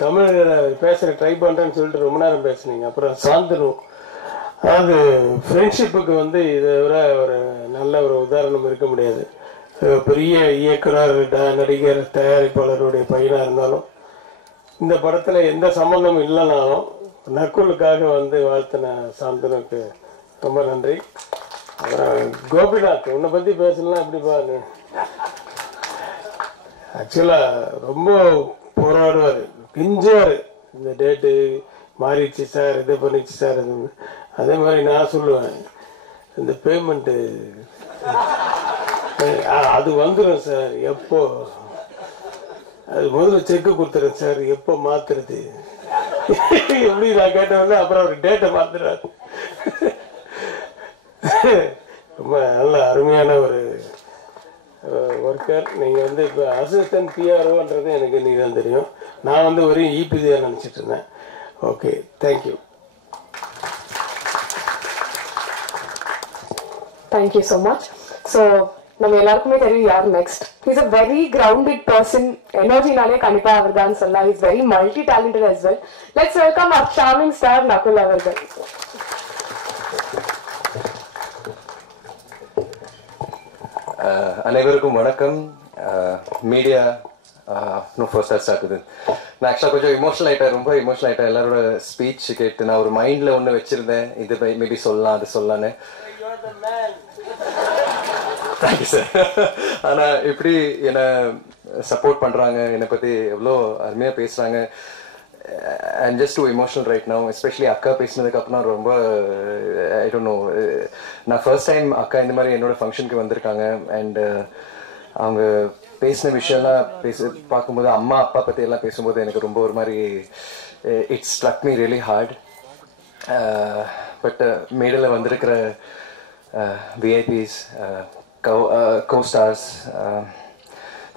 தமிழ் பேசுகிற ட்ரை பண்ணுறேன்னு சொல்லிட்டு ரொம்ப நேரம் பேசுனீங்க. அப்புறம் சாந்தனு, அதாவது ஃப்ரெண்ட்ஷிப்புக்கு வந்து இதை விட ஒரு நல்ல ஒரு உதாரணம் இருக்க முடியாது. பெரிய இயக்குனர், நடிகர், தயாரிப்பாளருடைய பையனாக இருந்தாலும் இந்த படத்தில் எந்த சம்மந்தமும் இல்லைனாலும் நக்குலுக்காக வந்து வாழ்த்தின சாந்தனுக்கு ரொம்ப நன்றி. அப்புறம் கோபிநாத், உன்னை பற்றி பேசலாம் எப்படி பாரு. ஆக்சுவலாக ரொம்ப போராடுவார், கிஞ்சுவார். இந்த டேட்டு மாறிடுச்சு சார், இது பண்ணிடுச்சு சார், இது. அதே மாதிரி நான் சொல்லுவேன், இந்த பேமெண்ட்டு அது வந்துடும் சார், எப்போ அது முதல்ல செக்கு கொடுத்துறேன் சார், எப்போ மாத்துறது எப்படி நான் கேட்டவொடனே அப்புறம் ஒரு டேட்டை மாத்துறாரு. ரொம்ப நல்ல அருமையான ஒரு ஒர்க்கர். நீங்கள் வந்து இப்போ அசிஸ்டன்ட் பிஆர்ஓன்றது எனக்கு இன்னைக்கு தான் தெரியும். நான் வந்து ஒரு இபிதியாக நினச்சிட்டு இருந்தேன். Okay, thank you. Thank you so much. So நம்ம எல்லாருக்குமே தெரியும் யார் next. Is a very grounded person. எனர்ஜினாலே கண்டிப்பா அவர் தான் சொல்லலாம். Is very multi talented as well. Let's welcome our charming star Nakul அவர்கள். அனைவருக்கும் வணக்கம். மீடியா ஃபர்ஸ்ட் ஆகுது. நான் ஆக்சுவலாக கொஞ்சம் இமோஷனல் ஆகிட்டேன், ரொம்ப இமோஷனல் ஆகிட்டேன். எல்லாரோட ஸ்பீச் கேட்டு நான் ஒரு மைண்டில் ஒன்று வச்சுருந்தேன், இது மேபி சொல்லலாம் அது சொல்லலான்னு. Thank you sir. ஆனால் எப்படி என்னை சப்போர்ட் பண்ணுறாங்க, என்னை பற்றி எவ்வளோ அருமையாக பேசுகிறாங்க. I'm just too emotional right now, especially அக்கா பேசினதுக்கு அப்புறம் ரொம்ப I don't know. நான் ஃபர்ஸ்ட் டைம் அக்கா இந்த மாதிரி என்னோட ஃபங்க்ஷனுக்கு வந்திருக்காங்க. அண்ட் அவங்க பேசின விஷயம்லாம் பார்க்கும்போது, அம்மா அப்பா பற்றி எல்லாம் பேசும்போது எனக்கு ரொம்ப ஒரு மாதிரி it's struck me really heart. But மேடையில் வந்திருக்கிற VIPs, co-stars,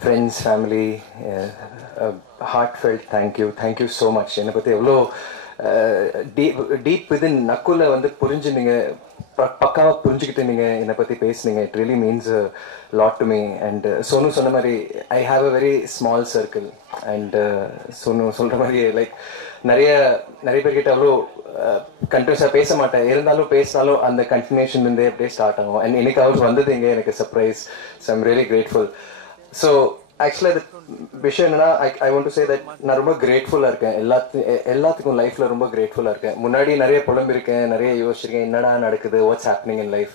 friends, family, heartfelt thank you so much. என்னை பற்றி எவ்வளோ டீப் விதின் நக்குல வந்து புரிஞ்சுனீங்க, பக்காவாக புரிஞ்சுக்கிட்டு நீங்கள் என்னை பற்றி பேசுனீங்க. It really means lot to me. And Sonu சொன்ன மாதிரி I have a very small circle. And Sonu சொல்கிற மாதிரி லைக் நிறைய பேர்கிட்ட அவ்வளோ கண்டினியூஸாக பேச மாட்டேன், இருந்தாலும் பேசினாலும் அந்த கண்டினியூஷன் இருந்தே அப்படியே ஸ்டார்ட் ஆகும். அண்ட் இன்னைக்கு அவர் வந்தது இங்கே எனக்கு surprise. So I'm really grateful. So ஆக்சுவலாக இது விஷயம் என்னன்னா, ஐ வாண்ட் டு சே தட் நான் ரொம்ப கிரேட்ஃபுல்லாக இருக்கேன். எல்லாத்துக்கும் லைஃப்பில் ரொம்ப கிரேட்ஃபுல்லாக இருக்கேன். முன்னாடி நிறைய புலம்பிருக்கேன், நிறைய யோசிச்சிருக்கேன், என்னடா நடக்குது, what's happening in life.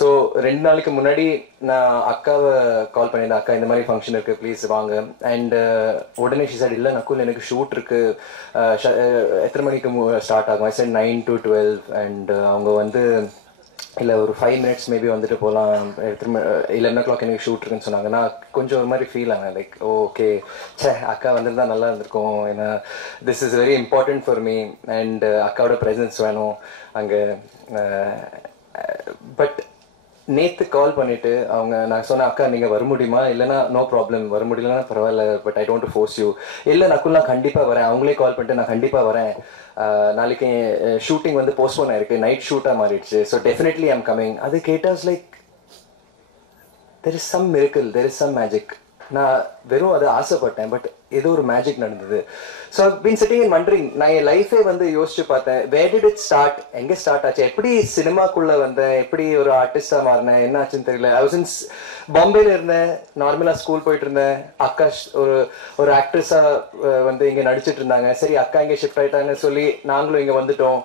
So 2 நாளைக்கு முன்னாடி நான் அக்காவை கால் பண்ணியிருந்தேன், அக்கா இந்த மாதிரி ஃபங்க்ஷன் இருக்குது ப்ளீஸ் வாங்க. அண்ட் உடனே ஷி சைட் இல்லை நக்குல் எனக்கு ஷூட் இருக்குது, எத்தனை மணிக்கு ஸ்டார்ட் ஆகும்? I said 9 to 12. அண்ட் அவங்க வந்து இல்லை ஒரு 5 minutes மேபி வந்துட்டு போகலாம், 11 o'clock எனக்கு ஷூட் இருக்குன்னு சொன்னாங்க. நான் கொஞ்சம் ஒரு மாதிரி ஃபீல் ஆனேன், லைக் ஓகே அக்கா வந்திருந்தா நல்லா இருந்திருக்கும். ஏன்னா this is very important for me. And அக்காவோட ப்ரெசன்ஸ் வேணும் அங்கே. பட் நேற்று கால் பண்ணிவிட்டு நான் சொன்னேன், அக்கா நீங்கள் வர முடியுமா? இல்லைனா நோ ப்ராப்ளம், வர முடியலன்னா பரவாயில்ல, but I don't force you. இல்லை நக்குல் நான் கண்டிப்பாக வரேன். அவங்களே கால் பண்ணிட்டு நான் கண்டிப்பாக வரேன், நாளைக்கு ஷூட்டிங் வந்து போஸ்ட்போன் ஆயிருக்கு, நைட் ஷூட்டாக மாறிடுச்சு, so definitely I am coming. அது கேட்டாஸ் like there is some miracle, there is some magic. நான் வெறும் அதை ஆசைப்பட்டேன், பட் ஏதோ ஒரு மேஜிக் நடந்தது. So been sitting and wondering, நான் என் லைஃபே வந்து யோசிச்சு பார்த்தேன், வேர் டிட் இட் ஸ்டார்ட், எங்கே ஸ்டார்ட் ஆச்சு, எப்படி சினிமாக்குள்ள வந்தேன், எப்படி ஒரு ஆர்டிஸ்டா மாறினேன், என்ன ஆச்சுன்னு தெரியல. ஐ வாஸ் இன் பாம்பேல இருந்தேன், நார்மலா ஸ்கூல் போயிட்டு இருந்தேன். அக்கா ஒரு ஆக்ட்ரஸா வந்து இங்க நடிச்சிட்டு இருந்தாங்க. சரி அக்கா இங்கே ஷிஃப்ட் ஆயிட்டாங்கன்னு சொல்லி நாங்களும் இங்க வந்துட்டோம்.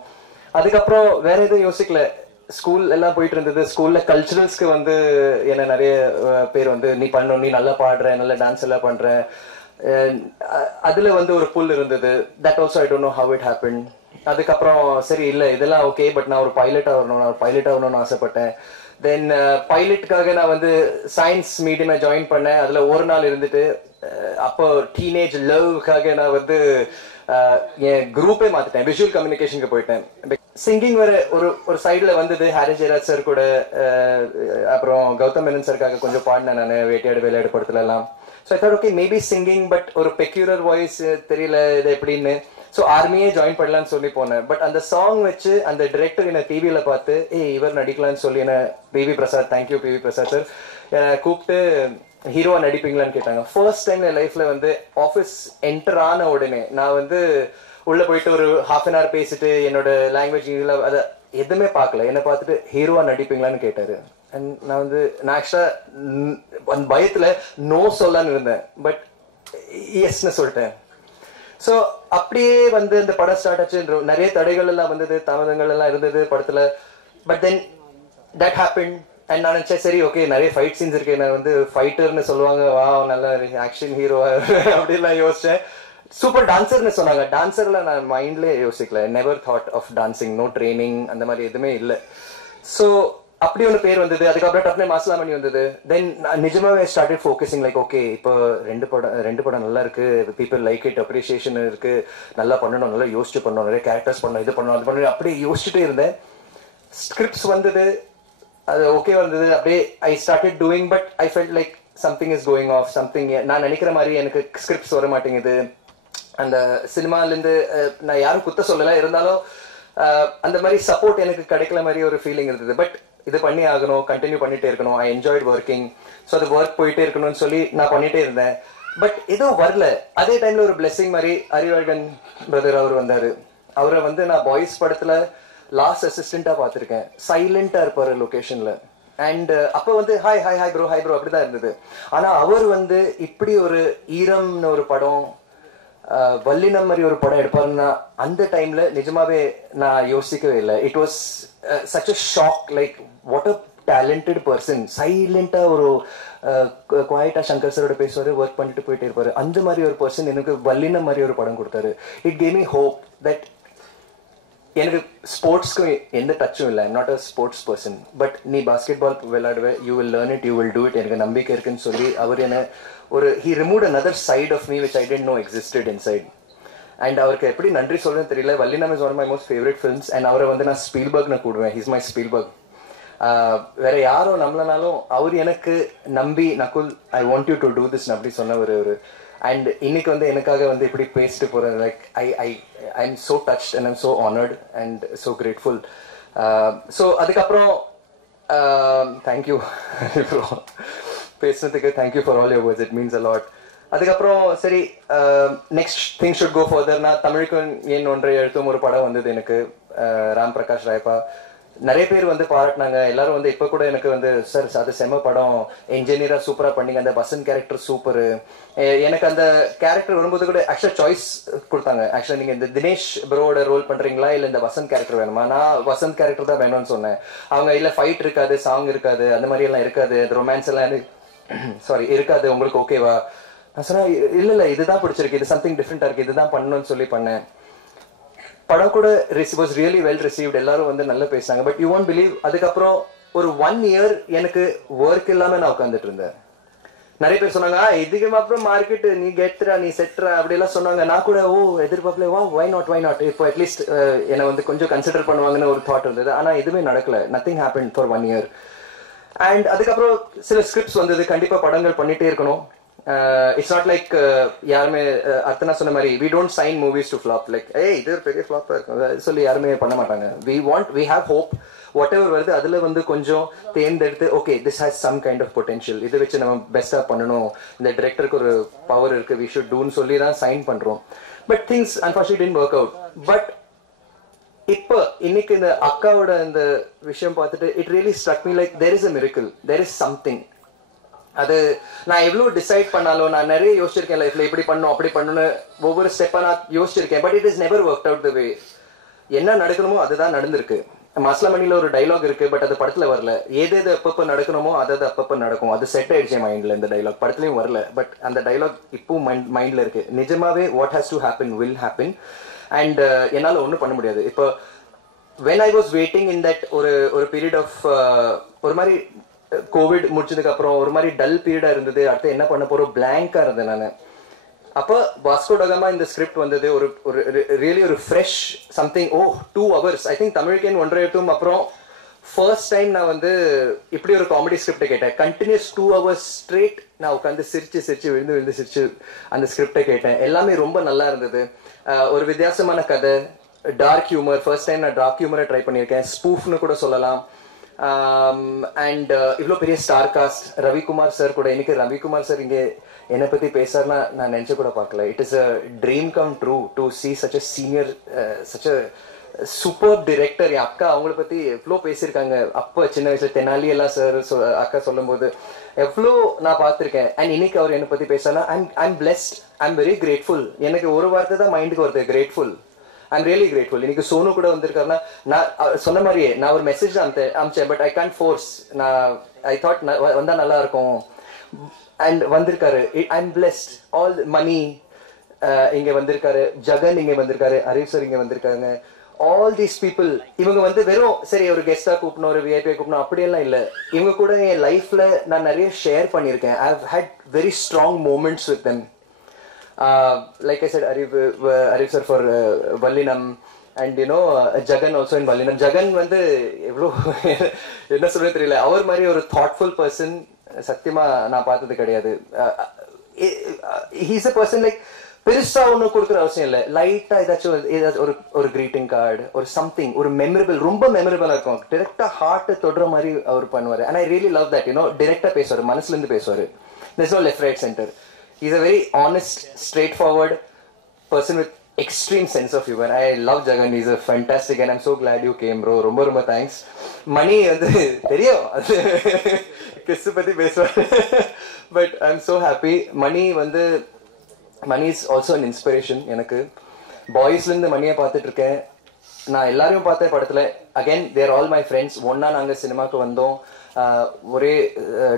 அதுக்கப்புறம் வேற எதுவும் யோசிக்கல, ஸ்கூல் எல்லாம் போயிட்டு இருந்தது. ஸ்கூல்ல கல்ச்சுரல்ஸ்க்கு வந்து என்ன நிறைய பேர் வந்து நீ பண்ணணும், நீ நல்லா பாடுற, நல்ல டான்ஸ் எல்லாம் பண்ற, அதுல வந்து ஒரு புல் இருந்தது. That also I don't know how it happen. அதுக்கப்புறம் சரி இல்லை இதெல்லாம் ஓகே, பட் நான் ஒரு பைலட் ஆகணும்னு ஆசைப்பட்டேன். தென் பைலட்டுக்காக நான் வந்து சயின்ஸ் மீடியமை ஜாயின் பண்ணேன். அதுல ஒரு நாள் இருந்துட்டு அப்போ டீனேஜ் லவ்க்காக நான் வந்து என் குரூப்பே மாத்திட்டேன், விஷுவல் கம்யூனிகேஷனுக்கு போயிட்டேன். சிங்கிங் வேற ஒரு சைடுல வந்தது, ஹாரி ஜெயராஜ் சார் கூட, அப்புறம் கௌதம் மேனன் சாருக்காக கொஞ்சம் பாடினேன் நான் வேட்டையாடு விளையாடு படத்துல எல்லாம். So I thought okay maybe singing, but ஒரு பெக்யூலர் வாய்ஸ் தெரியல இது எப்படின்னு. ஸோ ஆர்மியே ஜாயின் பண்ணலான்னு சொல்லி போனேன். பட் அந்த சாங் வச்சு அந்த டிரெக்டர் என்ன டிவியில பார்த்து இவர் நடிக்கலான்னு சொல்லி என்ன PV Prasad, thank you PV Prasad sir, கூப்பிட்டு ஹீரோவா நடிப்பீங்களான்னு கேட்டாங்க. ஃபர்ஸ்ட் டைம் என் லைஃப்ல வந்து ஆஃபீஸ் என்டர் ஆன உடனே நான் வந்து உள்ள போயிட்டு ஒரு ½ an hour பேசிட்டு என்னோட லாங்குவேஜ் அதை எதுவுமே பார்க்கல. என்னை பார்த்துட்டு ஹீரோவா நடிப்பீங்களான்னு கேட்டாரு. அண்ட் நான் ஆக்சுவலா அந்த பயத்துல நோ சொல்லலான்னு இருந்தேன், பட் எஸ்ன்னு சொல்லிட்டேன். ஸோ அப்படியே வந்து அந்த படம் ஸ்டார்ட் ஆச்சு. நிறைய தடைகள் எல்லாம் வந்தது, தாமதங்கள் எல்லாம் இருந்தது படத்துல. But then that happen. And நான் நினைச்சேன் சரி ஓகே நிறைய ஃபைட் சீன்ஸ் இருக்கு, நான் வந்து ஃபைட்டர்னு சொல்லுவாங்க, வா நல்ல ஆக்ஷன் ஹீரோ அப்படின்லாம் யோசிச்சேன். சூப்பர் டான்சர்னு சொன்னாங்க. டான்சர்ல நான் மைண்ட்லேயே யோசிக்கல, never thought of dancing, no training அந்த மாதிரி எதுவுமே இல்லை. ஸோ அப்படி ஒரு பேர் வந்தது. அதுக்கப்புறம் டப்னே மாசலாமணி வந்தது. தென் நிஜமாவே ஸ்டார்டட் ஃபோக்கஸிங் லைக் ஓகே இப்போ ரெண்டு படம் நல்லா இருக்கு, பீப்புள் லைக் இட், அப்ரிசியேஷன் இருக்கு, நல்லா பண்ணணும், நல்லா யோசிச்சு பண்ணணும், நிறைய கேரக்டர்ஸ் பண்ணணும், இது பண்ணணும், அது பண்ணணும், அப்படியே யோசிச்சுட்டே இருந்தேன். ஸ்கிரிப்ட்ஸ் வந்தது, அது ஓகே வந்தது, அப்படியே I started doing. But I felt like something is going of, something நான் நினைக்கிற மாதிரி எனக்கு ஸ்கிரிப்ட்ஸ் வர மாட்டேங்குது. அந்த சினிமாலேருந்து நான் யாரும் குத்த சொல்லலை, இருந்தாலும் அந்த மாதிரி சப்போர்ட் எனக்கு கிடைக்கல மாதிரி ஒரு ஃபீலிங் இருந்தது. பட் இது பண்ணி ஆகணும், கண்டினியூ பண்ணிட்டே இருக்கணும். I enjoyed working. ஸோ அது ஒர்க் போயிட்டே இருக்கணும்னு சொல்லி நான் பண்ணிட்டே இருந்தேன். பட் எதுவும் வரல. அதே டைம்ல ஒரு பிளெஸிங் மாதிரி அறிவழகன் பிரதர் அவர் வந்தாரு. அவரை வந்து நான் பாய்ஸ் படத்துல லாஸ்ட் அசிஸ்டண்டா பார்த்துருக்கேன். சைலண்டா இருப்பாரு லொகேஷன்ல. அண்ட் அப்போ வந்து hi hi hi bro hi bro அப்படிதான் இருந்தது. ஆனா அவர் வந்து இப்படி ஒரு ஈரம்னு ஒரு படம், வல்லினம் மாதிரி ஒரு படம் எடுப்பாருன்னா அந்த டைம்ல நிஜமாவே நான் யோசிக்கவே இல்லை. It was such a shock, like what a talented person. சைலண்டா ஒரு குவாய்டா சங்கர் சரோட பேசுவாரு, ஒர்க் பண்ணிட்டு போயிட்டே இருப்பாரு. அந்த மாதிரி ஒரு பர்சன் எனக்கு வல்லினம் மாதிரி ஒரு படம் கொடுத்தாரு. It gave me hope that எனக்கு ஸ்போர்ட்ஸ்க்கு எந்த டச்சும் இல்லை. I'm not a sports person, but நீ பாஸ்கெட் பால் விளையாடுவே, you will learn it, you will do it, எனக்கு நம்பிக்கை இருக்குன்னு சொல்லி அவர் என்ன he removed another side of me which I didn't know existed inside. And அவருக்கு எப்படி நன்றி சொல்றேன்னு தெரியல. Vallinam is one of my most favourite films. And அவரை வந்து நான் ஸ்பீல்பர்க் நான் கூடுவேன். He's my Spielberg. வேற யாரும் நம்மளனாலும் அவர் எனக்கு நம்பி Nakul I want you to do this அப்படி சொன்ன ஒரு அண்ட் இன்னைக்கு வந்து எனக்காக வந்து இப்படி பேசிட்டு போறேன். Like I am so touched and I'm so honoured and so grateful. So அதுக்கப்புறம் தேங்க்யூ பேசுனதுக்கு, thank you for all your words, it means a lot. அதுக்கப்புறம் சரி next thing should go further. நான் தமிழுக்கு ஏன் ஒன்றை எழுத்தும் ஒரு படம் வந்தது எனக்கு, ராம் பிரகாஷ் ராயப்பா. நிறைய பேர் வந்து பாராட்டினாங்க. எல்லாரும் வந்து இப்போ கூட எனக்கு வந்து சார் அது செம படம், என்ஜினியரா சூப்பரா பண்ணீங்க, அந்த வசந்த் கேரக்டர் சூப்பரு. எனக்கு அந்த கேரக்டர் வரும்போது கூட ஆக்சுவலா சாய்ஸ் கொடுத்தாங்க. ஆக்சுவலா நீங்க இந்த தினேஷ் ப்ரோட ரோல் பண்றீங்களா இல்ல இந்த வசந்த் கேரக்டர் வேணுமா? நான் வசந்த் கேரக்டர் தான் வேணும்னு சொன்னேன். அவங்க இல்ல ஃபைட் இருக்காது, சாங் இருக்காது, அந்த மாதிரி எல்லாம் இருக்காது, ரொமான்ஸ் எல்லாம் சாரி இருக்காது, உங்களுக்கு ஓகேவா? நான் சொன்னேன் இல்ல இதுதான் பிடிச்சிருக்கு, இது சம்திங் டிஃப்ரெண்டா இருக்கு, இதுதான் பண்ணணும்னு சொல்லி பண்ணேன். படம் கூட வாஸ் ரியலி வெல் ரிசீவ்ட். எல்லாரும் வந்து நல்லா பேசினாங்க. பட் யூ ஒன்ட் பிலீவ், அதுக்கப்புறம் ஒரு 1 year எனக்கு ஒர்க் இல்லாம நான் உட்காந்துட்டு இருந்தேன். நிறைய பேர் சொன்னாங்க இதுக்கு அப்புறம் மார்க்கெட் நீ கெட்ரா நீ செட்ரா அப்படி எல்லாம் சொன்னாங்க. நான் கூட எதிர்பார்க்கல, வை நாட் இப்போ அட்லீஸ்ட் என்னை வந்து கொஞ்சம் கன்சிடர் பண்ணுவாங்கன்னு ஒரு தாட் இருந்தது. ஆனா எதுவுமே நடக்கல. Nothing happen for 1 year. And அதுக்கப்புறம் சில ஸ்கிரிப்ட்ஸ் வந்தது. கண்டிப்பா படங்கள் பண்ணிட்டே இருக்கணும். இட்ஸ் நாட் லைக் யாருமே அர்த்தனா சொன்ன மாதிரி we don't sign movies to flop. Like இது ஒரு பெரிய ஃபிளாப்பா இருக்கும் சொல்லி யாருமே பண்ண மாட்டாங்க. we have hope. Whatever வருது அதில் வந்து கொஞ்சம் தேர்ந்தெடுத்து okay this has some kind of potential, இதை வச்சு நம்ம பெஸ்ட்டாக பண்ணணும், இந்த டிரெக்டருக்கு ஒரு பவர் இருக்குது, வி ஷுட் டூன்னு சொல்லி தான் சைன் பண்ணுறோம். But things unfortunately didn't work out. But இப்போ இன்னைக்கு இந்த அக்காவோட இந்த விஷயம் பார்த்துட்டு it really struck me like there is a miracle, there is something. அது நான் எவ்வளோ டிசைட் பண்ணாலும், நான் நிறைய யோசிச்சிருக்கேன் லைஃப்ல இப்படி பண்ணணும் அப்படி பண்ணணும்னு ஒவ்வொரு ஸ்டெப்பாக நான் யோசிச்சிருக்கேன். But it is never work out the way. என்ன நடக்கணுமோ அதுதான் நடந்திருக்கு. மஸ்லமணியில் ஒரு டைலாக் இருக்கு, பட் அது படத்துல வரல. எது அப்பப்போ நடக்கணுமோ அதாவது அப்பப்போ நடக்கும். அது செட் ஆயிடுச்சு மைண்ட்ல. இந்த டைலாக் படத்துலயும் வரல, பட் அந்த டைலாக் இப்போ மைண்ட்ல இருக்கு. நிஜமாவே what has to happen will happen. And என்னால் ஒன்றும் பண்ண முடியாது. இப்போ when I was waiting in that ஒரு பீரியட் ஆஃப் ஒரு மாதிரி கோவிட் முடிச்சதுக்கு அப்புறம் ஒரு மாதிரி டல் பீரியடா இருந்தது. அடுத்து என்ன பண்ண போறோம் பிளாங்கா இருந்தேன் நான். அப்போ வாஸ்கோ ட காமா இந்த ஸ்கிரிப்ட் வந்தது. ஒரு ரியலி ஒரு fresh something. 2 hours I think தமிழுக்கேன் 1.5 அப்புறம் ஃபர்ஸ்ட் டைம் நான் வந்து இப்படி ஒரு காமெடி ஸ்கிரிப்டை கேட்டேன். கண்டினியூஸ் 2 hours ஸ்ட்ரெயிட் நான் உட்காந்து சிரிச்சு விழுந்து சிரிச்சு அந்த ஸ்கிரிப்டை கேட்டேன். எல்லாமே ரொம்ப நல்லா இருந்தது. ஒரு வித்தியாசமான கதை, டார்க் ஹியூமர். ஃபர்ஸ்ட் டைம் நான் டார்க் ஹியூமரை ட்ரை பண்ணியிருக்கேன். ஸ்பூஃப்னு கூட சொல்லலாம். அண்ட் இவ்வளோ பெரிய ஸ்டார் காஸ்ட். ரவிக்குமார் சார் கூட. இன்னைக்கு ரவிக்குமார் சார் இங்கே என்னை பற்றி பேசுறாருன்னா நான் நினச்ச கூட பார்க்கல. It is a dream come true to see such a senior, such a super director. என் அக்கா அவங்கள பற்றி எவ்வளோ பேசியிருக்காங்க. அப்போ சின்ன வயசுல தெனாலி எல்லாம் சார் அக்கா சொல்லும் போது எவ்வளோ நான் பார்த்துருக்கேன். அண்ட் இன்னைக்கு அவர் என்னை பற்றி பேசுறா. I'm blessed, I'm very grateful. எனக்கு ஒரு வார்த்தை தான் மைண்டுக்கு வருது, கிரேட்ஃபுல். I'm really grateful. இன்னைக்கு சோனு கூட வந்திருக்காருன்னா நான் சொன்ன மாதிரியே நான் ஒரு மெசேஜ் அமிச்சேன். But I can't force. நான் ஐ தாட் வந்தா நல்லா இருக்கும். அண்ட் வந்திருக்காரு. I'm blessed. ஆல் மணி இங்க வந்திருக்காரு, ஜகன் இங்க வந்திருக்காரு, அரீவ் சார் இங்க வந்திருக்காங்க. ஆல் தீஸ் பீப்புள் இவங்க வந்து வெறும் சரி ஒரு கெஸ்டா கூப்பிடணும், ஒரு விஐபியை கூப்பிடணும் அப்படியெல்லாம் இல்லை. இவங்க கூட என் லைஃப்ல நான் நிறைய ஷேர் பண்ணியிருக்கேன். I have had very strong moments with them. Like I said, Arif sir for Vallinam, and you know Jagan also in Vallinam. Jagan வந்து எவ்வளோ என்ன சொல்ல தெரியல. அவர் மாதிரி ஒரு thoughtful person சத்தியமா நான் பார்த்தது கிடையாது. He's a person like பெருசா ஒன்றும் கொடுக்குற அவசியம் இல்லை. லைட்டா ஏதாச்சும் ஒரு greeting card ஒரு சம்திங், ஒரு மெமரபிள், ரொம்ப மெமரபிளா இருக்கும். டிரெக்டா ஹார்ட் தொடுற மாதிரி அவர் பண்ணுவாரு. And I really love that. You know, டிரெக்டா பேசுவாரு, மனசுல இருந்து பேசுவாரு. There's no left right center. He's a very honest, straightforward person with extreme sense of humor. I love Jagan. He's a fantastic, and I'm so glad you came, bro. ரொம்ப thanks. Mani வந்து தெரியும் அது kiss பத்தி பேசுவாரு. But I'm so happy. Mani is also an inspiration எனக்கு. பாய்ஸ்ல இருந்து மணியை பார்த்துட்டு இருக்கேன். நான் எல்லாரையும் பார்த்தேன் படத்துல. Again, they are all my friends. ஒன்னா நாங்க சினிமாக்கு வந்தோம். ஒரே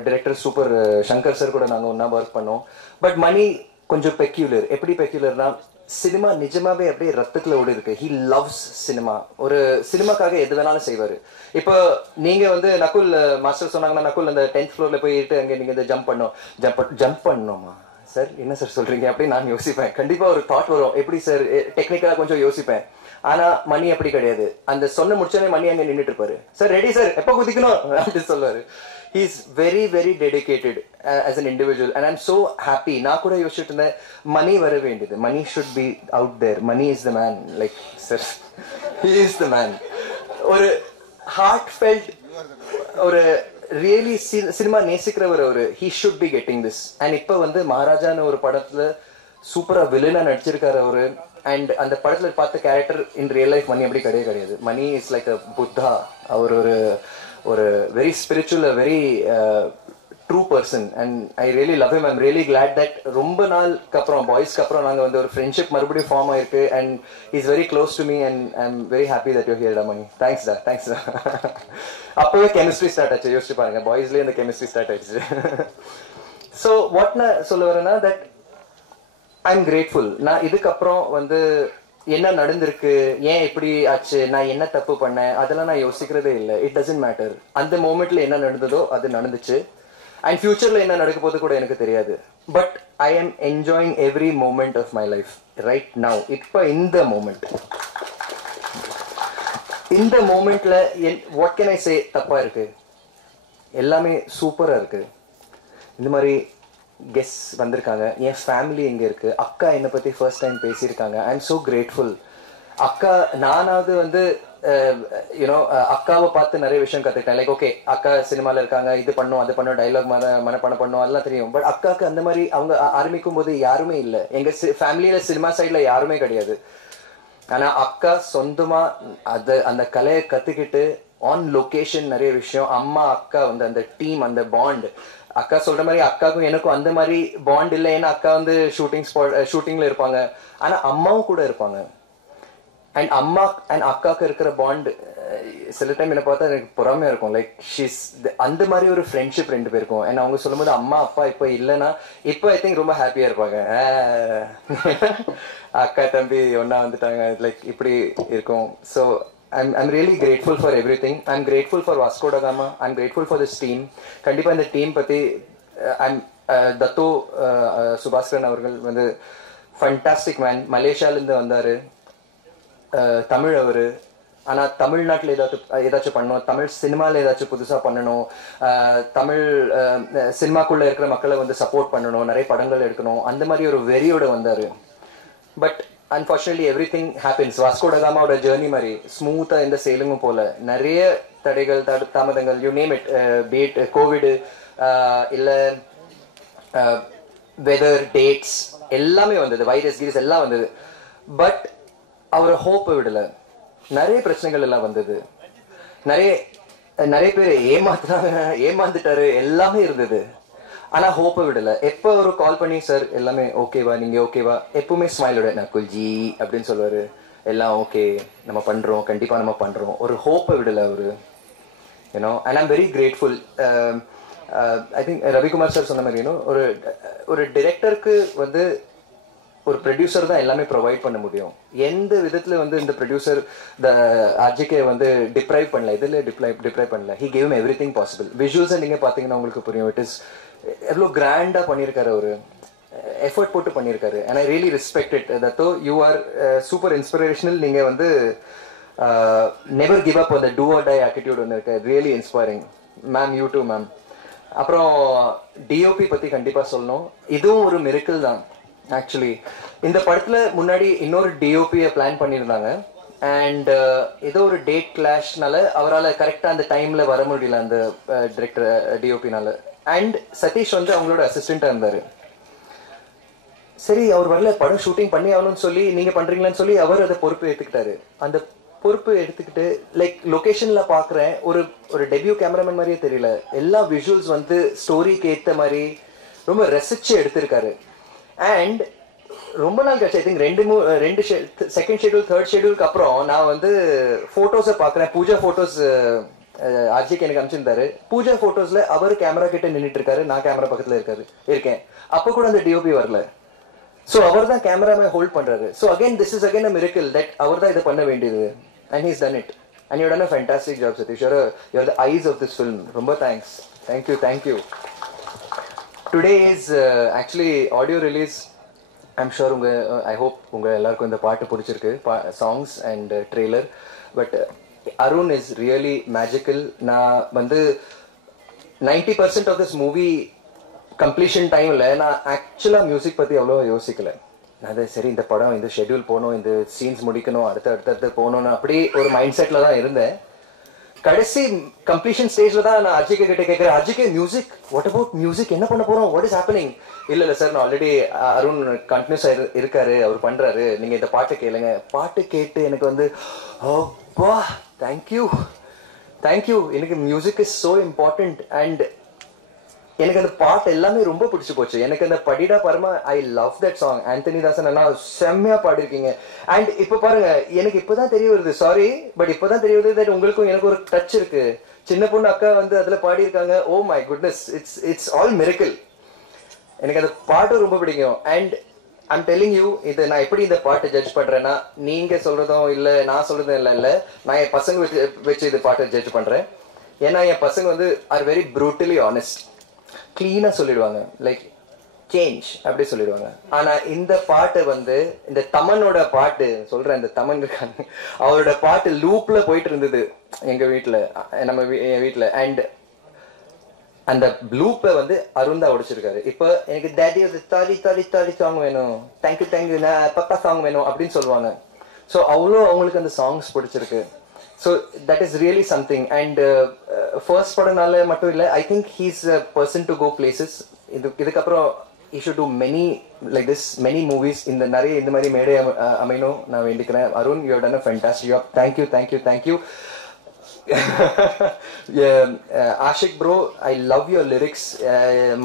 டைரக்டர் சூப்பர் சங்கர் சார் கூட நாங்கள் ஒன்றா ஒர்க் பண்ணோம். பட் மணி கொஞ்சம் பெக்யூலர். எப்படி பெக்யூலர்னா சினிமா நிஜமாவே அப்படியே ரத்தத்தில் ஓடி இருக்கு. He loves cinema. ஒரு சினிமாக்காக எது வேணாலும் செய்வார். இப்போ நீங்கள் வந்து நகுல் மாஸ்டர் சொன்னாங்கன்னா நகுல் அந்த 10th floor போயிட்டு அங்கே நீங்கள் இந்த ஜம்ப் பண்ணணுமா சார், என்ன சார் சொல்றீங்க அப்படின்னு நான் யோசிப்பேன். கண்டிப்பாக ஒரு தாட் வரும், எப்படி சார் டெக்னிக்கலாக கொஞ்சம் யோசிப்பேன். ஆனா மணி அப்படி கிடையாது. அந்த சொன்ன முடிச்சோடனே மணி அங்கே நின்றுட்டு இருப்பாரு. சார் ரெடி சார், எப்போ குதிக்கணும் அப்படின்னு சொல்லுவாரு. He is very very dedicated as an individual, and I'm so happy. நான் கூட யோசிச்சுட்டு இருந்தேன், மணி வர வேண்டியது, மணி should be out there. Money is the man. Like sir, he is the man. ஒரு heartfelt, ஒரு ரியலி சினிமா நேசிக்கிறவர் அவரு. He should be getting this. And இப்போ வந்து மகாராஜான்னு ஒரு படத்துல சூப்பரா வில்லனா நடிச்சிருக்காரு அவரு. அண்ட் அந்த படத்துல பார்த்த character in real life Mani அப்படி கிடையாது. Mani is like a Buddha. அவர் ஒரு very spiritual, very true person. And I really love him. I'm really glad that ரொம்ப நாளுக்கு அப்புறம் பாய்ஸ்க்கு அப்புறம் நாங்கள் வந்து ஒரு ஃப்ரெண்ட்ஷிப் மறுபடியும் ஃபார்ம் ஆயிருக்கு. And is very close to me. And I am very happy that you here டா மணி. தேங்க்ஸ் டா, தேங்க்ஸ் டா. அப்போவே கெமிஸ்ட்ரி ஸ்டார்ட் ஆச்சு. யோசிச்சு பாருங்க, பாய்ஸ்லேயே இந்த கெமிஸ்ட்ரி ஸ்டார்ட் ஆயிடுச்சு. ஸோ வாட் நான் சொல்ல வரேன்னா தட் ஐம் கிரேட்ஃபுல். நான் இதுக்கப்புறம் வந்து என்ன நடந்திருக்கு, ஏன் இப்படி ஆச்சு, நான் என்ன தப்பு பண்ணேன், அதெல்லாம் நான் யோசிக்கிறதே இல்லை. It doesn't matter. அந்த மோமெண்ட்ல என்ன நடந்ததோ அது நடந்துச்சு. அண்ட் ஃபியூச்சர்ல என்ன நடக்க போது கூட எனக்கு தெரியாது. But I am enjoying every moment of my life right now. இப்போ இந்த மூமெண்ட்ல வாட் கேன் ஐ சே தப்பா இருக்கு? எல்லாமே சூப்பரா இருக்கு. இந்த மாதிரி கெஸ்ட் வந்திருக்காங்க, என் ஃபேமிலி எங்கே இருக்கு, அக்கா என்னை பற்றி ஃபர்ஸ்ட் டைம் பேசியிருக்காங்க. I am so grateful. அக்கா நானாவது வந்து யூனோ அக்காவை பார்த்து நிறைய விஷயம் கற்றுக்கிட்டேன். லைக் ஓகே அக்கா சினிமாவில் இருக்காங்க, இது பண்ணும் அது பண்ணும், டைலாக் மனப்பாடம் பண்ணும், அதெல்லாம் தெரியும். பட் அக்காவுக்கு அந்த மாதிரி அவங்க ஆரம்பிக்கும் போது யாருமே இல்லை. எங்கள் ஃபேமிலியில் சினிமா சைடில் யாருமே கிடையாது. ஆனால் அக்கா சொந்தமாக அந்த கலையை கற்றுக்கிட்டு ஆன் லொக்கேஷன் நிறைய விஷயம். அம்மா அக்கா வந்து அந்த டீம், அந்த பாண்ட், அக்கா சொல்கிற மாதிரி அக்காவுக்கும் எனக்கும் அந்த மாதிரி பாண்ட் இல்லை. ஏன்னா அக்கா வந்து ஷூட்டிங்கில் இருப்பாங்க, ஆனால் அம்மாவும் கூட இருப்பாங்க. அண்ட் அம்மா அண்ட் அக்காவுக்கு இருக்கிற பாண்ட் சில டைம் என்ன பார்த்தா எனக்கு பொறாமையாக இருக்கும். லைக் ஷீஸ் அந்த மாதிரி ஒரு ஃப்ரெண்ட்ஷிப் 2 பேருக்கும். அண்ட் அவங்க சொல்லும்போது அம்மா அப்பா இப்போ இல்லைன்னா இப்போ ஐ திங்க் ரொம்ப ஹாப்பியாக இருப்பாங்க. அக்கா தம்பி ஒன்றா வந்துட்டாங்க, லைக் இப்படி இருக்கும். So I'm really grateful for everything. I'm grateful for Vasco da Gama. I'm grateful for this team. கண்டிப்பாக இந்த டீம் பற்றி தத்தோ சுபாஸ்கரன் அவர்கள் வந்து ஃபண்டாஸ்டிக் மேன். மலேசியாவிலேருந்து வந்தார், தமிழ் அவர். ஆனால் தமிழ்நாட்டில் ஏதாச்சும் பண்ணணும், தமிழ் சினிமாவில் ஏதாச்சும் புதுசாக பண்ணணும், தமிழ் சினிமாக்குள்ளே இருக்கிற மக்களை வந்து சப்போர்ட் பண்ணணும், நிறைய படங்கள் எடுக்கணும், அந்த மாதிரி ஒரு வெறியோடு வந்தார். But unfortunately every thing happens. Vasco ட காமாவோட ஜேர்னி மாதிரி ஸ்மூத்தாக எந்த செயலுங்கும் போல நிறைய தடைகள் தாமதங்கள், you name it, be it covid இல்லை வெதர் டேட்ஸ் எல்லாமே வந்தது, வைரஸ் கீரஸ் எல்லாம் வந்தது. பட் அவரை ஹோப்பை விடலை. நிறைய பிரச்சனைகள் எல்லாம் வந்தது, நிறைய பேர் ஏமாந்துட்டாரு, எல்லாமே இருந்தது. ஆனால் ஹோப்பை விடலை. எப்போ ஒரு கால் பண்ணி சார் எல்லாமே ஓகேவா, நீங்கள் ஓகேவா, எப்பவுமே ஸ்மைலோட நான் குல்ஜி அப்படின்னு சொல்லுவார். எல்லாம் ஓகே, நம்ம பண்ணுறோம், கண்டிப்பாக நம்ம பண்ணுறோம். ஒரு ஹோப்பை விடலை அவர், you know. And I'm very grateful. I think Ravikumar sir சொன்ன மாதிரி, யூனோ, ஒரு டிரெக்டருக்கு வந்து ஒரு ப்ரொடியூசர் தான் எல்லாமே ப்ரொவைட் பண்ண முடியும். எந்த விதத்தில் வந்து இந்த ப்ரொடியூசர் அஜிக்கே வந்து டிப்ரைவ் பண்ணல, இதில் டிப்ரைவ் பண்ணல. He gave everything possible. விஷுவல்ஸை நீங்கள் பார்த்தீங்கன்னா உங்களுக்கு புரியும். இட் இஸ் எவ்வளோ கிராண்டாக பண்ணியிருக்காரு, ஒரு எஃபர்ட் போட்டு பண்ணியிருக்காரு. And I really respect it. Though you are super inspirational. நீங்கள் வந்து நெவர் கிவ் அப் அந்த டூ ஆர் டை ஆட்டிடியூட் ஒன்று இருக்கு. Really inspiring ma'am. You too ma'am. அப்புறம் டிஓபி பற்றி கண்டிப்பாக சொல்லணும். இதுவும் ஒரு மிரக்கிள் தான் ஆக்சுவலி. இந்த படத்தில் முன்னாடி இன்னொரு டிஓபியை பிளான் பண்ணியிருந்தாங்க. அண்ட் ஏதோ ஒரு டேட் கிளாஷ்னால அவரால் கரெக்டாக அந்த டைமில் வர முடியல அந்த டிரெக்டர் டிஓபினால. அண்ட் சதீஷ் வந்து அவங்களோட அசிஸ்டண்ட்டாக இருந்தார். சரி அவர் வரல, படம் ஷூட்டிங் பண்ணி ஆகணும்னு சொல்லி நீங்கள் பண்ணுறீங்களான்னு சொல்லி அவர் அதை பொறுப்பு எடுத்துக்கிட்டாரு. அந்த பொறுப்பு எடுத்துக்கிட்டு லைக் லொக்கேஷனில் பார்க்குறேன், ஒரு டெபியூ கேமராமேன் மாதிரியே தெரியல. எல்லா விஷுவல்ஸ் வந்து ஸ்டோரிக்கு ஏற்ற மாதிரி ரொம்ப ரசிச்சு எடுத்திருக்காரு. அண்ட் ரொம்ப நாள் கழிச்சு ஐ திங்க் ரெண்டு செகண்ட் ஷெட்யூல் தேர்ட் ஷெட்யூலுக்கு அப்புறம் நான் வந்து ஃபோட்டோஸை பார்க்குறேன். பூஜா ஃபோட்டோஸ் அஜிக்கு எனக்கு அனுப்பிச்சிருந்தாரு. பூஜா ஃபோட்டோஸில் அவர் கேமரா கிட்ட நின்றுட்டு இருக்காரு, நான் கேமரா பக்கத்தில் இருக்கேன். அப்போ கூட அந்த டிஓபி வரல. ஸோ அவர் தான் கேமராமே ஹோல்ட் பண்ணுறாரு. So again this is again a miracle that அவர் தான் இதை பண்ண வேண்டியது. And he's done it. And you done a fantastic job Satish. You're the eyes of this film. ரொம்ப thanks. Thank you. Today is actually audio release. I'm sure I hope உங்கள் எல்லாருக்கும் இந்த பாட்டு பிடிச்சிருக்கு, songs and trailer. But Arun is really magical. நான் வந்து 90% of this movie completion டைமில் நான் ஆக்சுவலாக மியூசிக் பற்றி அவ்வளோ யோசிக்கலை. அது சரி இந்த படம் இந்த ஷெட்யூல் போகணும், இந்த சீன்ஸ் முடிக்கணும், அடுத்தடுத்து போகணுன்னு அப்படி ஒரு மைண்ட் செட்டில் தான் இருந்தேன். கடைசி கம்ப்ளீஷன் ஸ்டேஜில் தான் நான் அஜிகே கிட்ட கேட்குறேன், அஜிகே மியூசிக், வாட் அபவுட் மியூசிக், என்ன பண்ண போகிறோம், வாட் இஸ் ஹேப்பனிங்? இல்லை சார், நான் ஆல்ரெடி அருண் கண்டினியூஸாக இருக்காரு, அவர் பண்ணுறாரு, நீங்கள் இந்த பாட்டு கேளுங்க. பாட்டு கேட்டு எனக்கு வந்து அப்பா தேங்க்யூ. எனக்கு music is so important. And எனக்கு அந்த பாட்டு எல்லாமே ரொம்ப பிடிச்சி போச்சு. எனக்கு அந்த படிடா பரமா, I love that song. Anthony Daasan அண்ணா செம்மையா பாடிருக்கீங்க. அண்ட் இப்போ பாருங்க, எனக்கு இப்போதான் தெரிய வருது, சாரி பட் இப்போதான் தெரிய வருது தட் உங்களுக்கும் எனக்கு ஒரு டச் இருக்கு. சின்ன பொண்ணு அக்கா வந்து அதுல பாடியிருக்காங்க. Oh my goodness, it's all miracle. எனக்கு அந்த பாட்டு ரொம்ப பிடிக்கும். அண்ட் ஐம் டெல்லிங் யூ, இது நான் எப்படி இந்த பாட்டு ஜட்ஜ் பண்றேன்னா, நீங்க சொல்றதும் இல்லை நான் சொல்றதும் இல்லை, நான் என் பசங்க வச்சு இது பாட்டை ஜட்ஜ் பண்றேன். ஏன்னா என் பசங்க வந்து ஆர் வெரி ப்ரூட்டலி ஆனஸ்ட். கிளீனாக சொல்லிடுவாங்க, லைக் சேஞ்ச் அப்படி சொல்லிடுவாங்க. ஆனால் இந்த பாட்டு வந்து இந்த தமனோட பாட்டு சொல்கிறேன், இந்த தமன் இருக்காங்க, அவரோட பாட்டு லூப்பில் போயிட்டு இருந்தது எங்கள் வீட்டில், என் வீட்டில். அண்ட் அந்த லூப்பை வந்து அருண் தான் உடைச்சிருக்காரு. இப்போ எனக்கு டேடி தாலி தாலி தாலி சாங் வேணும், தேங்க்யூ நான் பப்பா சாங் வேணும் அப்படின்னு சொல்லுவாங்க. ஸோ அவ்வளோ அவங்களுக்கு அந்த சாங்ஸ் பிடிச்சிருக்கு. So that is really something. And first படம்னால மட்டும் இல்லை, I think he's a person to go places. இதுக்கப்புறம் he should do many like this, many movies. இந்த நிறைய இந்த மாதிரி மேடை அமையணும் நான் வேண்டிக்கிறேன். Arun, you have done a fantastic job. Thank you. Ashik bro, I love your lyrics.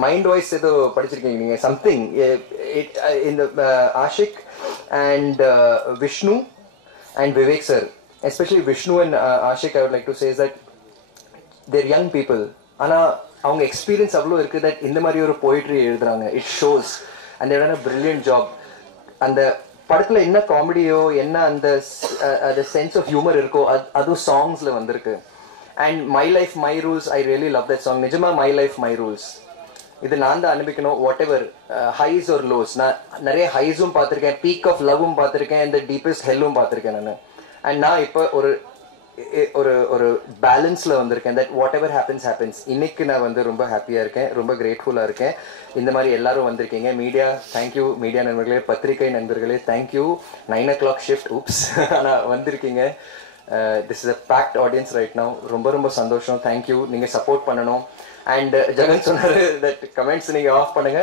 Mind voice ஏதோ படிச்சிருக்கீங்க நீங்க something in the Ashik and Vishnu and Vivek sir, especially Vishnu and Ashik, I would like to say is that they're young people, ஆனா அவங்க experience அவ்வளோ இருக்குது that இந்த மாதிரி ஒரு போயிட்ரி எழுதுறாங்க. It shows and Dev done a brilliant job. அந்த படத்தில் என்ன காமெடியோ என்ன அந்த சென்ஸ் ஆஃப் ஹியூமர் இருக்கோ அதுவும் சாங்ஸில் வந்திருக்கு. And my life my rules, I really love that song. நிஜமா மை லைஃப் மை ரூல்ஸ் இது நான் தான் அனுப்பிக்கணும். வாட் எவர் ஹைஸ் ஒரு லோஸ், நான் நிறைய ஹைஸும் பார்த்துருக்கேன், பீக் ஆஃப் லவ்வும் பார்த்துருக்கேன், இந்த டீப்பஸ்ட் ஹெல்லும் பார்த்துருக்கேன் நான். அண்ட் நான் இப்போ ஒரு பேலன்ஸ்ல வந்திருக்கேன். That what ever happens. இன்னைக்கு நான் வந்து ரொம்ப ஹாப்பியா இருக்கேன், ரொம்ப கிரேட்ஃபுல்லா இருக்கேன். இந்த மாதிரி எல்லாரும் வந்திருக்கீங்க. மீடியா தேங்க்யூ, மீடியா நண்பர்களே, பத்திரிகை நண்பர்களே தேங்க்யூ. 9 o'clock ஷிஃப்ட் ஊப்ஸ் ஆனால் வந்திருக்கீங்க. This is a packed audience right now. ரொம்ப ரொம்ப சந்தோஷம். தேங்க்யூ. நீங்க சப்போர்ட் பண்ணணும். அண்ட் ஜெகன் சொன்னாரு தட் கமெண்ட்ஸ் நீங்க ஆஃப் பண்ணுங்க.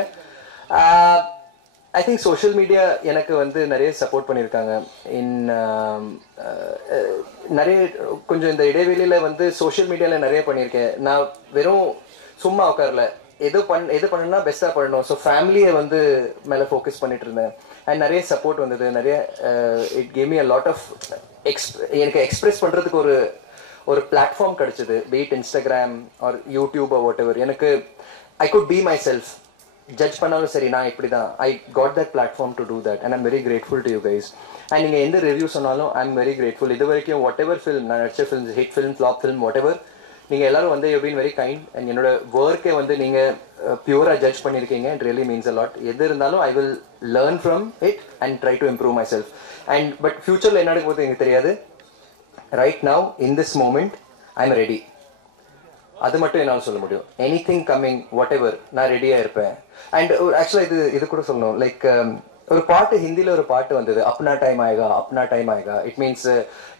ஐ திங்க் சோஷியல் மீடியா எனக்கு வந்து நிறைய சப்போர்ட் பண்ணியிருக்காங்க. நிறைய கொஞ்சம் இந்த இடைவெளியில் வந்து சோஷியல் மீடியாவில் நிறைய பண்ணியிருக்கேன். நான் வெறும் சும்மா உட்காரல, எது பண்ணணும்னா பெஸ்ட்டாக பண்ணணும். ஸோ ஃபேமிலியை வந்து மேலே ஃபோக்கஸ் பண்ணிட்டு இருந்தேன். அண்ட் நிறைய சப்போர்ட் வந்தது. நிறைய it gave me a lot of எனக்கு எக்ஸ்பிரஸ் பண்ணுறதுக்கு ஒரு பிளாட்ஃபார்ம் கிடைச்சது. Be it Instagram or YouTube or whatever. எனக்கு I could be myself. Judge பண்ணாலும் சரி, நான் இப்படி தான். I got that platform to do that and I'm very grateful to you guys. And நீங்கள் எந்த ரிவ்யூ சொன்னாலும் ஐ எம் வெரி கிரேட்ஃபுல். இது வரைக்கும் வாட் எவர் ஃபில்ம் நான் நடிச்ச films, hit film, flop film, whatever, நீங்கள் எல்லாரும் வந்து you been very kind. And என்னோட ஒர்க்கை வந்து நீங்கள் பியூராக ஜட்ஜ் பண்ணியிருக்கீங்க. It really means a lot. எது இருந்தாலும் I will learn from it and try to improve myself. And but ஃபியூச்சரில் என்ன நடக்க போகுது எனக்கு தெரியாது. Right now in this moment I am ready. அது மட்டும் என்னால் சொல்ல முடியும். Anything coming what ever நான் ரெடியாக இருப்பேன். அண்ட் ஆக்சுவலாக இது கூட சொல்லணும். லைக் ஒரு பாட்டு, ஹிந்தியில் ஒரு பாட்டு வந்தது, Apna time Aayega. It means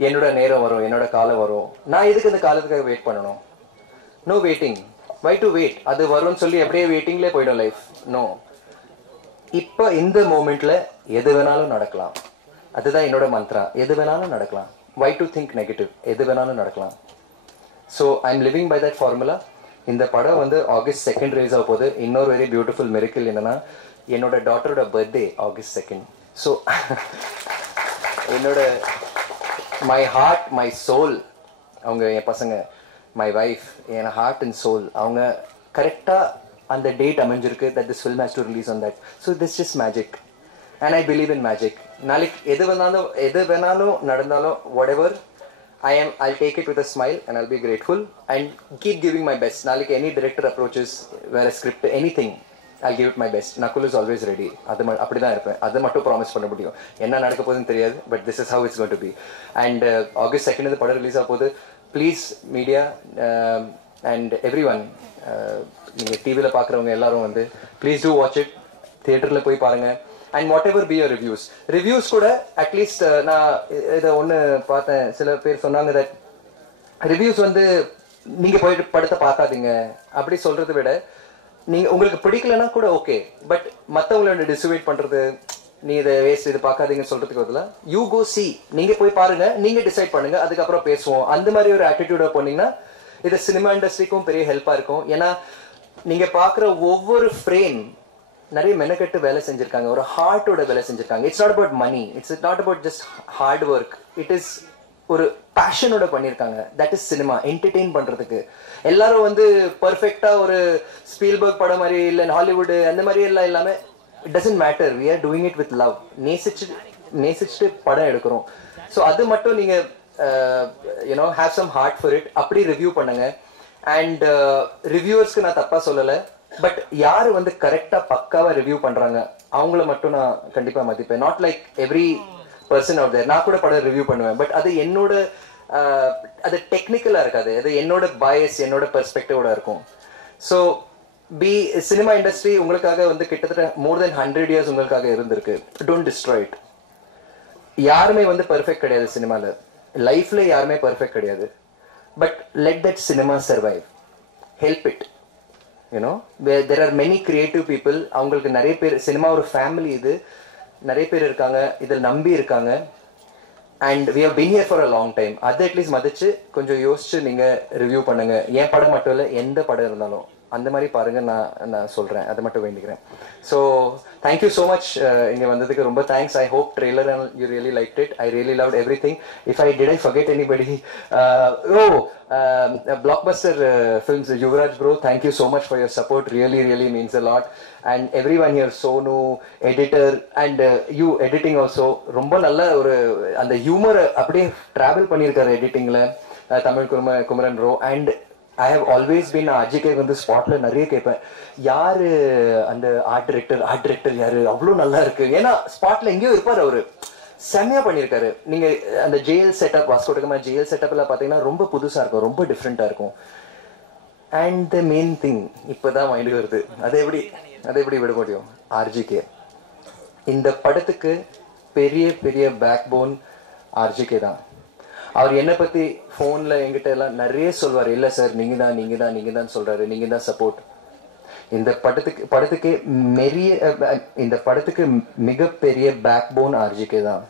என்னோட நேரம் வரும், என்னோட காலம் வரும். நான் எதுக்கு அந்த காலத்துக்காக வெயிட் பண்ணணும்? No waiting. Why to wait? அது வரும்னு சொல்லி அப்படியே வெயிட்டிங்லேயே போயிடும் லைஃப். நோ, இப்போ இந்த மூமெண்ட்ல எது வேணாலும் நடக்கலாம். அதுதான் என்னோட மந்த்ரா. எது வேணாலும் நடக்கலாம். Why to think negative? எது வேணாலும் நடக்கலாம். So I am living by that formula. இந்த படம் வந்து August 2 ரிலீஸ் ஆக போகுது. இன்னொரு வெரி பியூட்டிஃபுல் மிரக்கிள் என்னன்னா, என்னோட டாட்டரோட பர்த்டே August 2. ஸோ என்னோட மை ஹார்ட் மை சோல், அவங்க என் பசங்க, மை வைஃப், என் ஹார்ட் அண்ட் சோல், அவங்க கரெக்டாக அந்த டேட் அமைஞ்சிருக்கு that this film has to release on that. So this is just magic and I believe in magic. நாளைக்கு எது வேணாலும் நடந்தாலும் whatever, I'll take it with a smile and I'll be grateful and keep giving my best. நாளைக்கு any director approaches where a script, anything, I'll give it my best. Nakul is always ready. அப்படிதான் இருப்பேன். அதை மட்டும் promise பண்ண முடியும். என்ன நடக்க போகுதுன்னு தெரியாது, but this is how it's going to be. And August 2 இந்த படம் ரிலீஸ் ஆக போகுது. ப்ளீஸ் மீடியா and everyone, நீங்கள் டிவியில் பார்க்குறவங்க எல்லாரும் வந்து ப்ளீஸ் டூ வாட்ச் இட். தியேட்டரில் போய் பாருங்கள். And what ever be your reviews கூட அட்லீஸ்ட் நான் இதை ஒன்று பார்த்தேன். சில பேர் சொன்னாங்க தட் ரிவ்யூஸ் வந்து நீங்கள் போயிட்டு படத்தை பார்க்காதீங்க அப்படி சொல்கிறத விட, நீங்கள் உங்களுக்கு பிடிக்கலன்னா கூட ஓகே, பட் மற்றவங்களோட டிசைட் பண்ணுறது, நீ இதை வேஸ்ட் இது பார்க்காதீங்கன்னு சொல்கிறதுக்கு பதிலாக யூ கோ சி, நீங்கள் போய் பாருங்கள், நீங்கள் டிசைட் பண்ணுங்கள், அதுக்கப்புறம் பேசுவோம். அந்த மாதிரி ஒரு ஆட்டிடியூடாக போனீங்கன்னா இது சினிமா இண்டஸ்ட்ரிக்கும் பெரிய ஹெல்ப்பாக இருக்கும். ஏன்னா நீங்கள் பார்க்குற ஒவ்வொரு ஃப்ரேம் நிறைய மெனக்கெட்டு வேலை செஞ்சிருக்காங்க, ஒரு ஹார்ட்டோட வேலை செஞ்சிருக்காங்க. It's not about money, it's not about just hard work, it is ஒரு பேஷனோட பண்ணியிருக்காங்க. That is cinema. என்டர்டெயின் பண்ணுறதுக்கு எல்லாரும் வந்து பர்ஃபெக்டா ஒரு ஸ்பீல்பர்க் படம் மாதிரி இல்லை ஹாலிவுட் அந்த மாதிரி எல்லாம் இல்லாமல், it doesn't matter, we are doing it with love. நேசிச்சுட்டு படம் எடுக்கிறோம். ஸோ அது மட்டும் நீங்கள் you know have some heart for it. அப்படி ரிவ்யூ பண்ணுங்க. அண்ட் ரிவ்யூவர்ஸ்க்கு நான் தப்பா சொல்லலை, பட் யாரு வந்து கரெக்டா பக்காவா ரிவ்யூ பண்றாங்க அவங்கள மட்டும் நான் கண்டிப்பா மதிப்பேன். Not like every person out there. நான் கூட படம் ரிவ்யூ பண்ணுவேன், பட் அது என்னோட அது டெக்னிக்கலா இருக்காது, அது என்னோட பயஸ், என்னோட பெர்ஸ்பெக்டிவோட இருக்கும். ஸோ சினிமா இண்டஸ்ட்ரி உங்களுக்காக வந்து கிட்டத்தட்ட more than 100 years உங்களுக்காக இருந்திருக்கு. Don't destroy it. யாருமே வந்து பெர்ஃபெக்ட் கிடையாது சினிமால, லைஃப்ல யாருமே பெர்ஃபெக்ட் கிடையாது. But let that cinema survive, help it. You know there are many creative people. அவங்களுக்கு நிறைய பேர், சினிமா ஒரு ஃபேமிலி, இது நிறைய பேர் இருக்காங்க, இதில் நம்பி இருக்காங்க. And we have been here for a long time. அது அட்லீஸ்ட் மதிச்சு கொஞ்சம் யோசிச்சு நீங்க ரிவ்யூ பண்ணுங்க. என் படம் மட்டும் இல்லை, எந்த படம் இருந்தாலும் அந்த மாதிரி பாருங்க. நான் சொல்றேன், அதை மட்டும் வேண்டிக்கிறேன். So thank you so much. இங்கே வந்ததுக்கு ரொம்ப thanks. I hope trailer and you really like it. I really loved every thing. If I did I forget anybody, Blockbuster Films, Yuvraj bro, thank you so much for your support. Really means a lot. And everyone here, Sonu, editor, and you editing also. ரொம்ப நல்ல ஒரு அந்த humour அப்படியே travel பண்ணியிருக்காரு எடிட்டிங்ல, Tamil Kumaran bro. And I have always been அஜிகே வந்து ஸ்பாட்ல நிறைய கேட்பேன், யாரு அந்த ஆர்ட் டிரெக்டர் யாரு, அவ்வளோ நல்லா இருக்கு. ஏன்னா ஸ்பாட்ல எங்கேயோ இருப்பாரு அவரு, செம்மையா பண்ணியிருக்காரு. நீங்க அந்த jail setup, Vasco da Gama jail setup எல்லாம் பாத்தீங்கன்னா ரொம்ப புதுசா இருக்கும், ரொம்ப டிஃப்ரெண்டா இருக்கும். அண்ட் த மெயின் திங் இப்பதான் மைண்டுக்கு வருது, அதை எப்படி விட முடியும், ஆர்ஜிகே. இந்த படத்துக்கு பெரிய பேக் போன் ஆர்ஜிகே தான். அவர் என்னை பத்தி போன்ல எங்கிட்ட எல்லாம் நிறைய சொல்வாரு, இல்ல சார் நீங்க தான் சொல்றாரு, நீங்க தான் சப்போர்ட். இந்த படத்துக்கு மிகப்பெரிய பேக் போன் ஆர்ஜிகே தான்.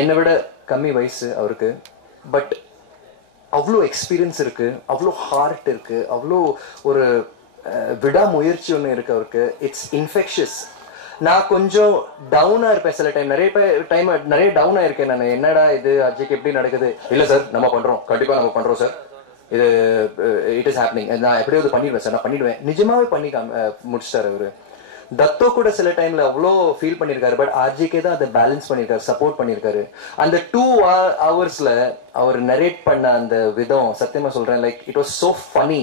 என்னை விட கம்மி வயசு அவருக்கு, பட் அவ்வளோ எக்ஸ்பீரியன்ஸ் இருக்கு, அவ்வளோ ஹார்ட் இருக்கு, அவ்வளோ ஒரு விடாமுயற்சி ஒன்று இருக்கு அவருக்கு. It's infectious. நான் கொஞ்சம் டவுனா இருப்பேன் சில டைம், நிறைய டவுனா இருக்கேன் நான். என்னடா இது அஜிக்கு எப்படி நடக்குது, இல்ல சார் நம்ம பண்றோம், கண்டிப்பா நம்ம பண்றோம் சார், இது இட் இஸ் ஹேப்பனிங், நான் எப்படியாவது பண்ணிடுவேன் சார், நான் பண்ணிடுவேன். நிஜமாவே பண்ணி முடிச்சிட்டாரு அவரு. தத்தோ கூட சில டைம்ல அவ்வளோ ஃபீல் பண்ணியிருக்காரு, பட் ஆர்ஜிகே தான் அதை பேலன்ஸ் பண்ணியிருக்காரு, சப்போர்ட் பண்ணியிருக்காரு. அந்த 2 hours அவர் நரேட் பண்ண அந்த விதம், சத்தியமா சொல்றேன், like it was so funny.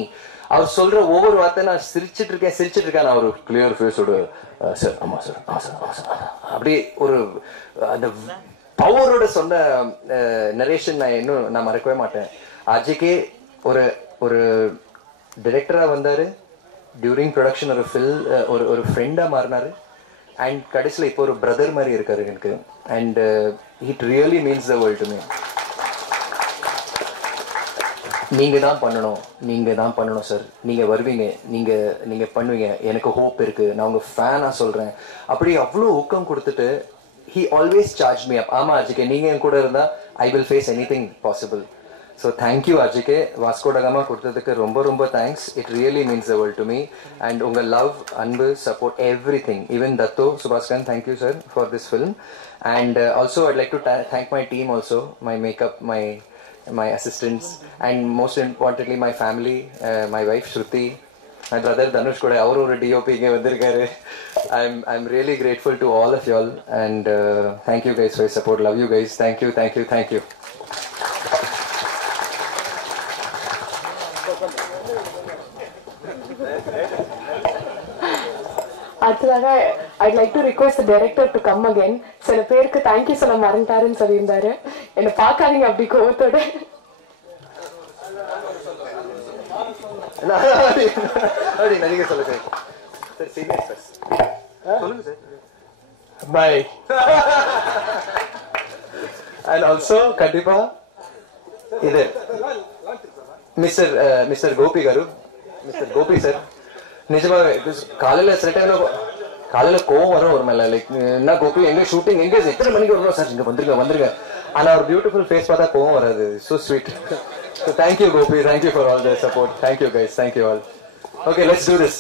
அவர் சொல்ற ஒவ்வொரு வார்த்தை நான் சிரிச்சிட்டு இருக்கேன். அவர் கிளியர் ஃபேஸோட சார் ஆமா சார் அப்படி ஒரு அந்த பவரோட சொன்ன நரேஷன் நான் மறக்கவே மாட்டேன். ஆர்ஜிகே ஒரு டைரக்டரா வந்தாரு, டியூரிங் ப்ரொடக்ஷன் ஒரு ஃப்ரெண்டா மாறினாரு, அண்ட் கடைசியில் இப்போ ஒரு பிரதர் மாதிரி இருக்காரு எனக்கு. And it really means the world to me. நீங்க தான் பண்ணணும் சார், நீங்க வருவீங்க, நீங்க பண்ணுவீங்க, எனக்கு ஹோப் இருக்கு, நான் உங்க ஃபேனா சொல்றேன். அப்படி அவ்வளோ ஊக்கம் கொடுத்துட்டு he always charged me up. ஆமா அஜிகே, நீங்க என் கூட இருந்தா I will face anything possible. So thank you அஜிகே. Vasco da gamma கொடுத்ததுக்கு ரொம்ப thanks. It really means the world to me. And உங்க love, அன்பு, support, everything. Even Datto, Subhaskan, thank you sir for this film. And also I'd like to thank my team also, my makeup, my assistants, and most importantly my family, my wife Shruti, my brother Dhanush kuda avaru oru DOP inge vandirukkaru. I'm really grateful to all of y'all, and thank you guys for your support. Love you guys. Thank you. அடுத்ததாக I'd like to request the director to come again. சில பேருக்கு thank you சொல்ல மறந்துட்டாருன்னு சொல்லியிருந்தாரு. என்னை பார்க்காதீங்க அப்படி கோவத்தோட. நீங்க சொல்லுங்க சார். சீனியர் சார் சொல்லுங்க சார். பை. அண்ட் ஆல்சோ கண்டிப்பா இது மிஸ்டர் கோபி காரு, மிஸ்டர் கோபி சார், நிஜமாவே காலையில சில டைம்ல காலையில கோவம் வரும் ஒரு மேல, லைக் என்ன கோபி எங்க ஷூட்டிங் எங்க எத்தனை மணிக்கு வரணும் சார், இங்க வந்துருங்க. ஆனா ஒரு பியூட்டிஃபுல் ஃபேஸ் பார்த்தா கோவம் வராது. So sweet. So thank you Gopi, thank you for all the support. Thank you guys, thank you all. Okay, let's do this.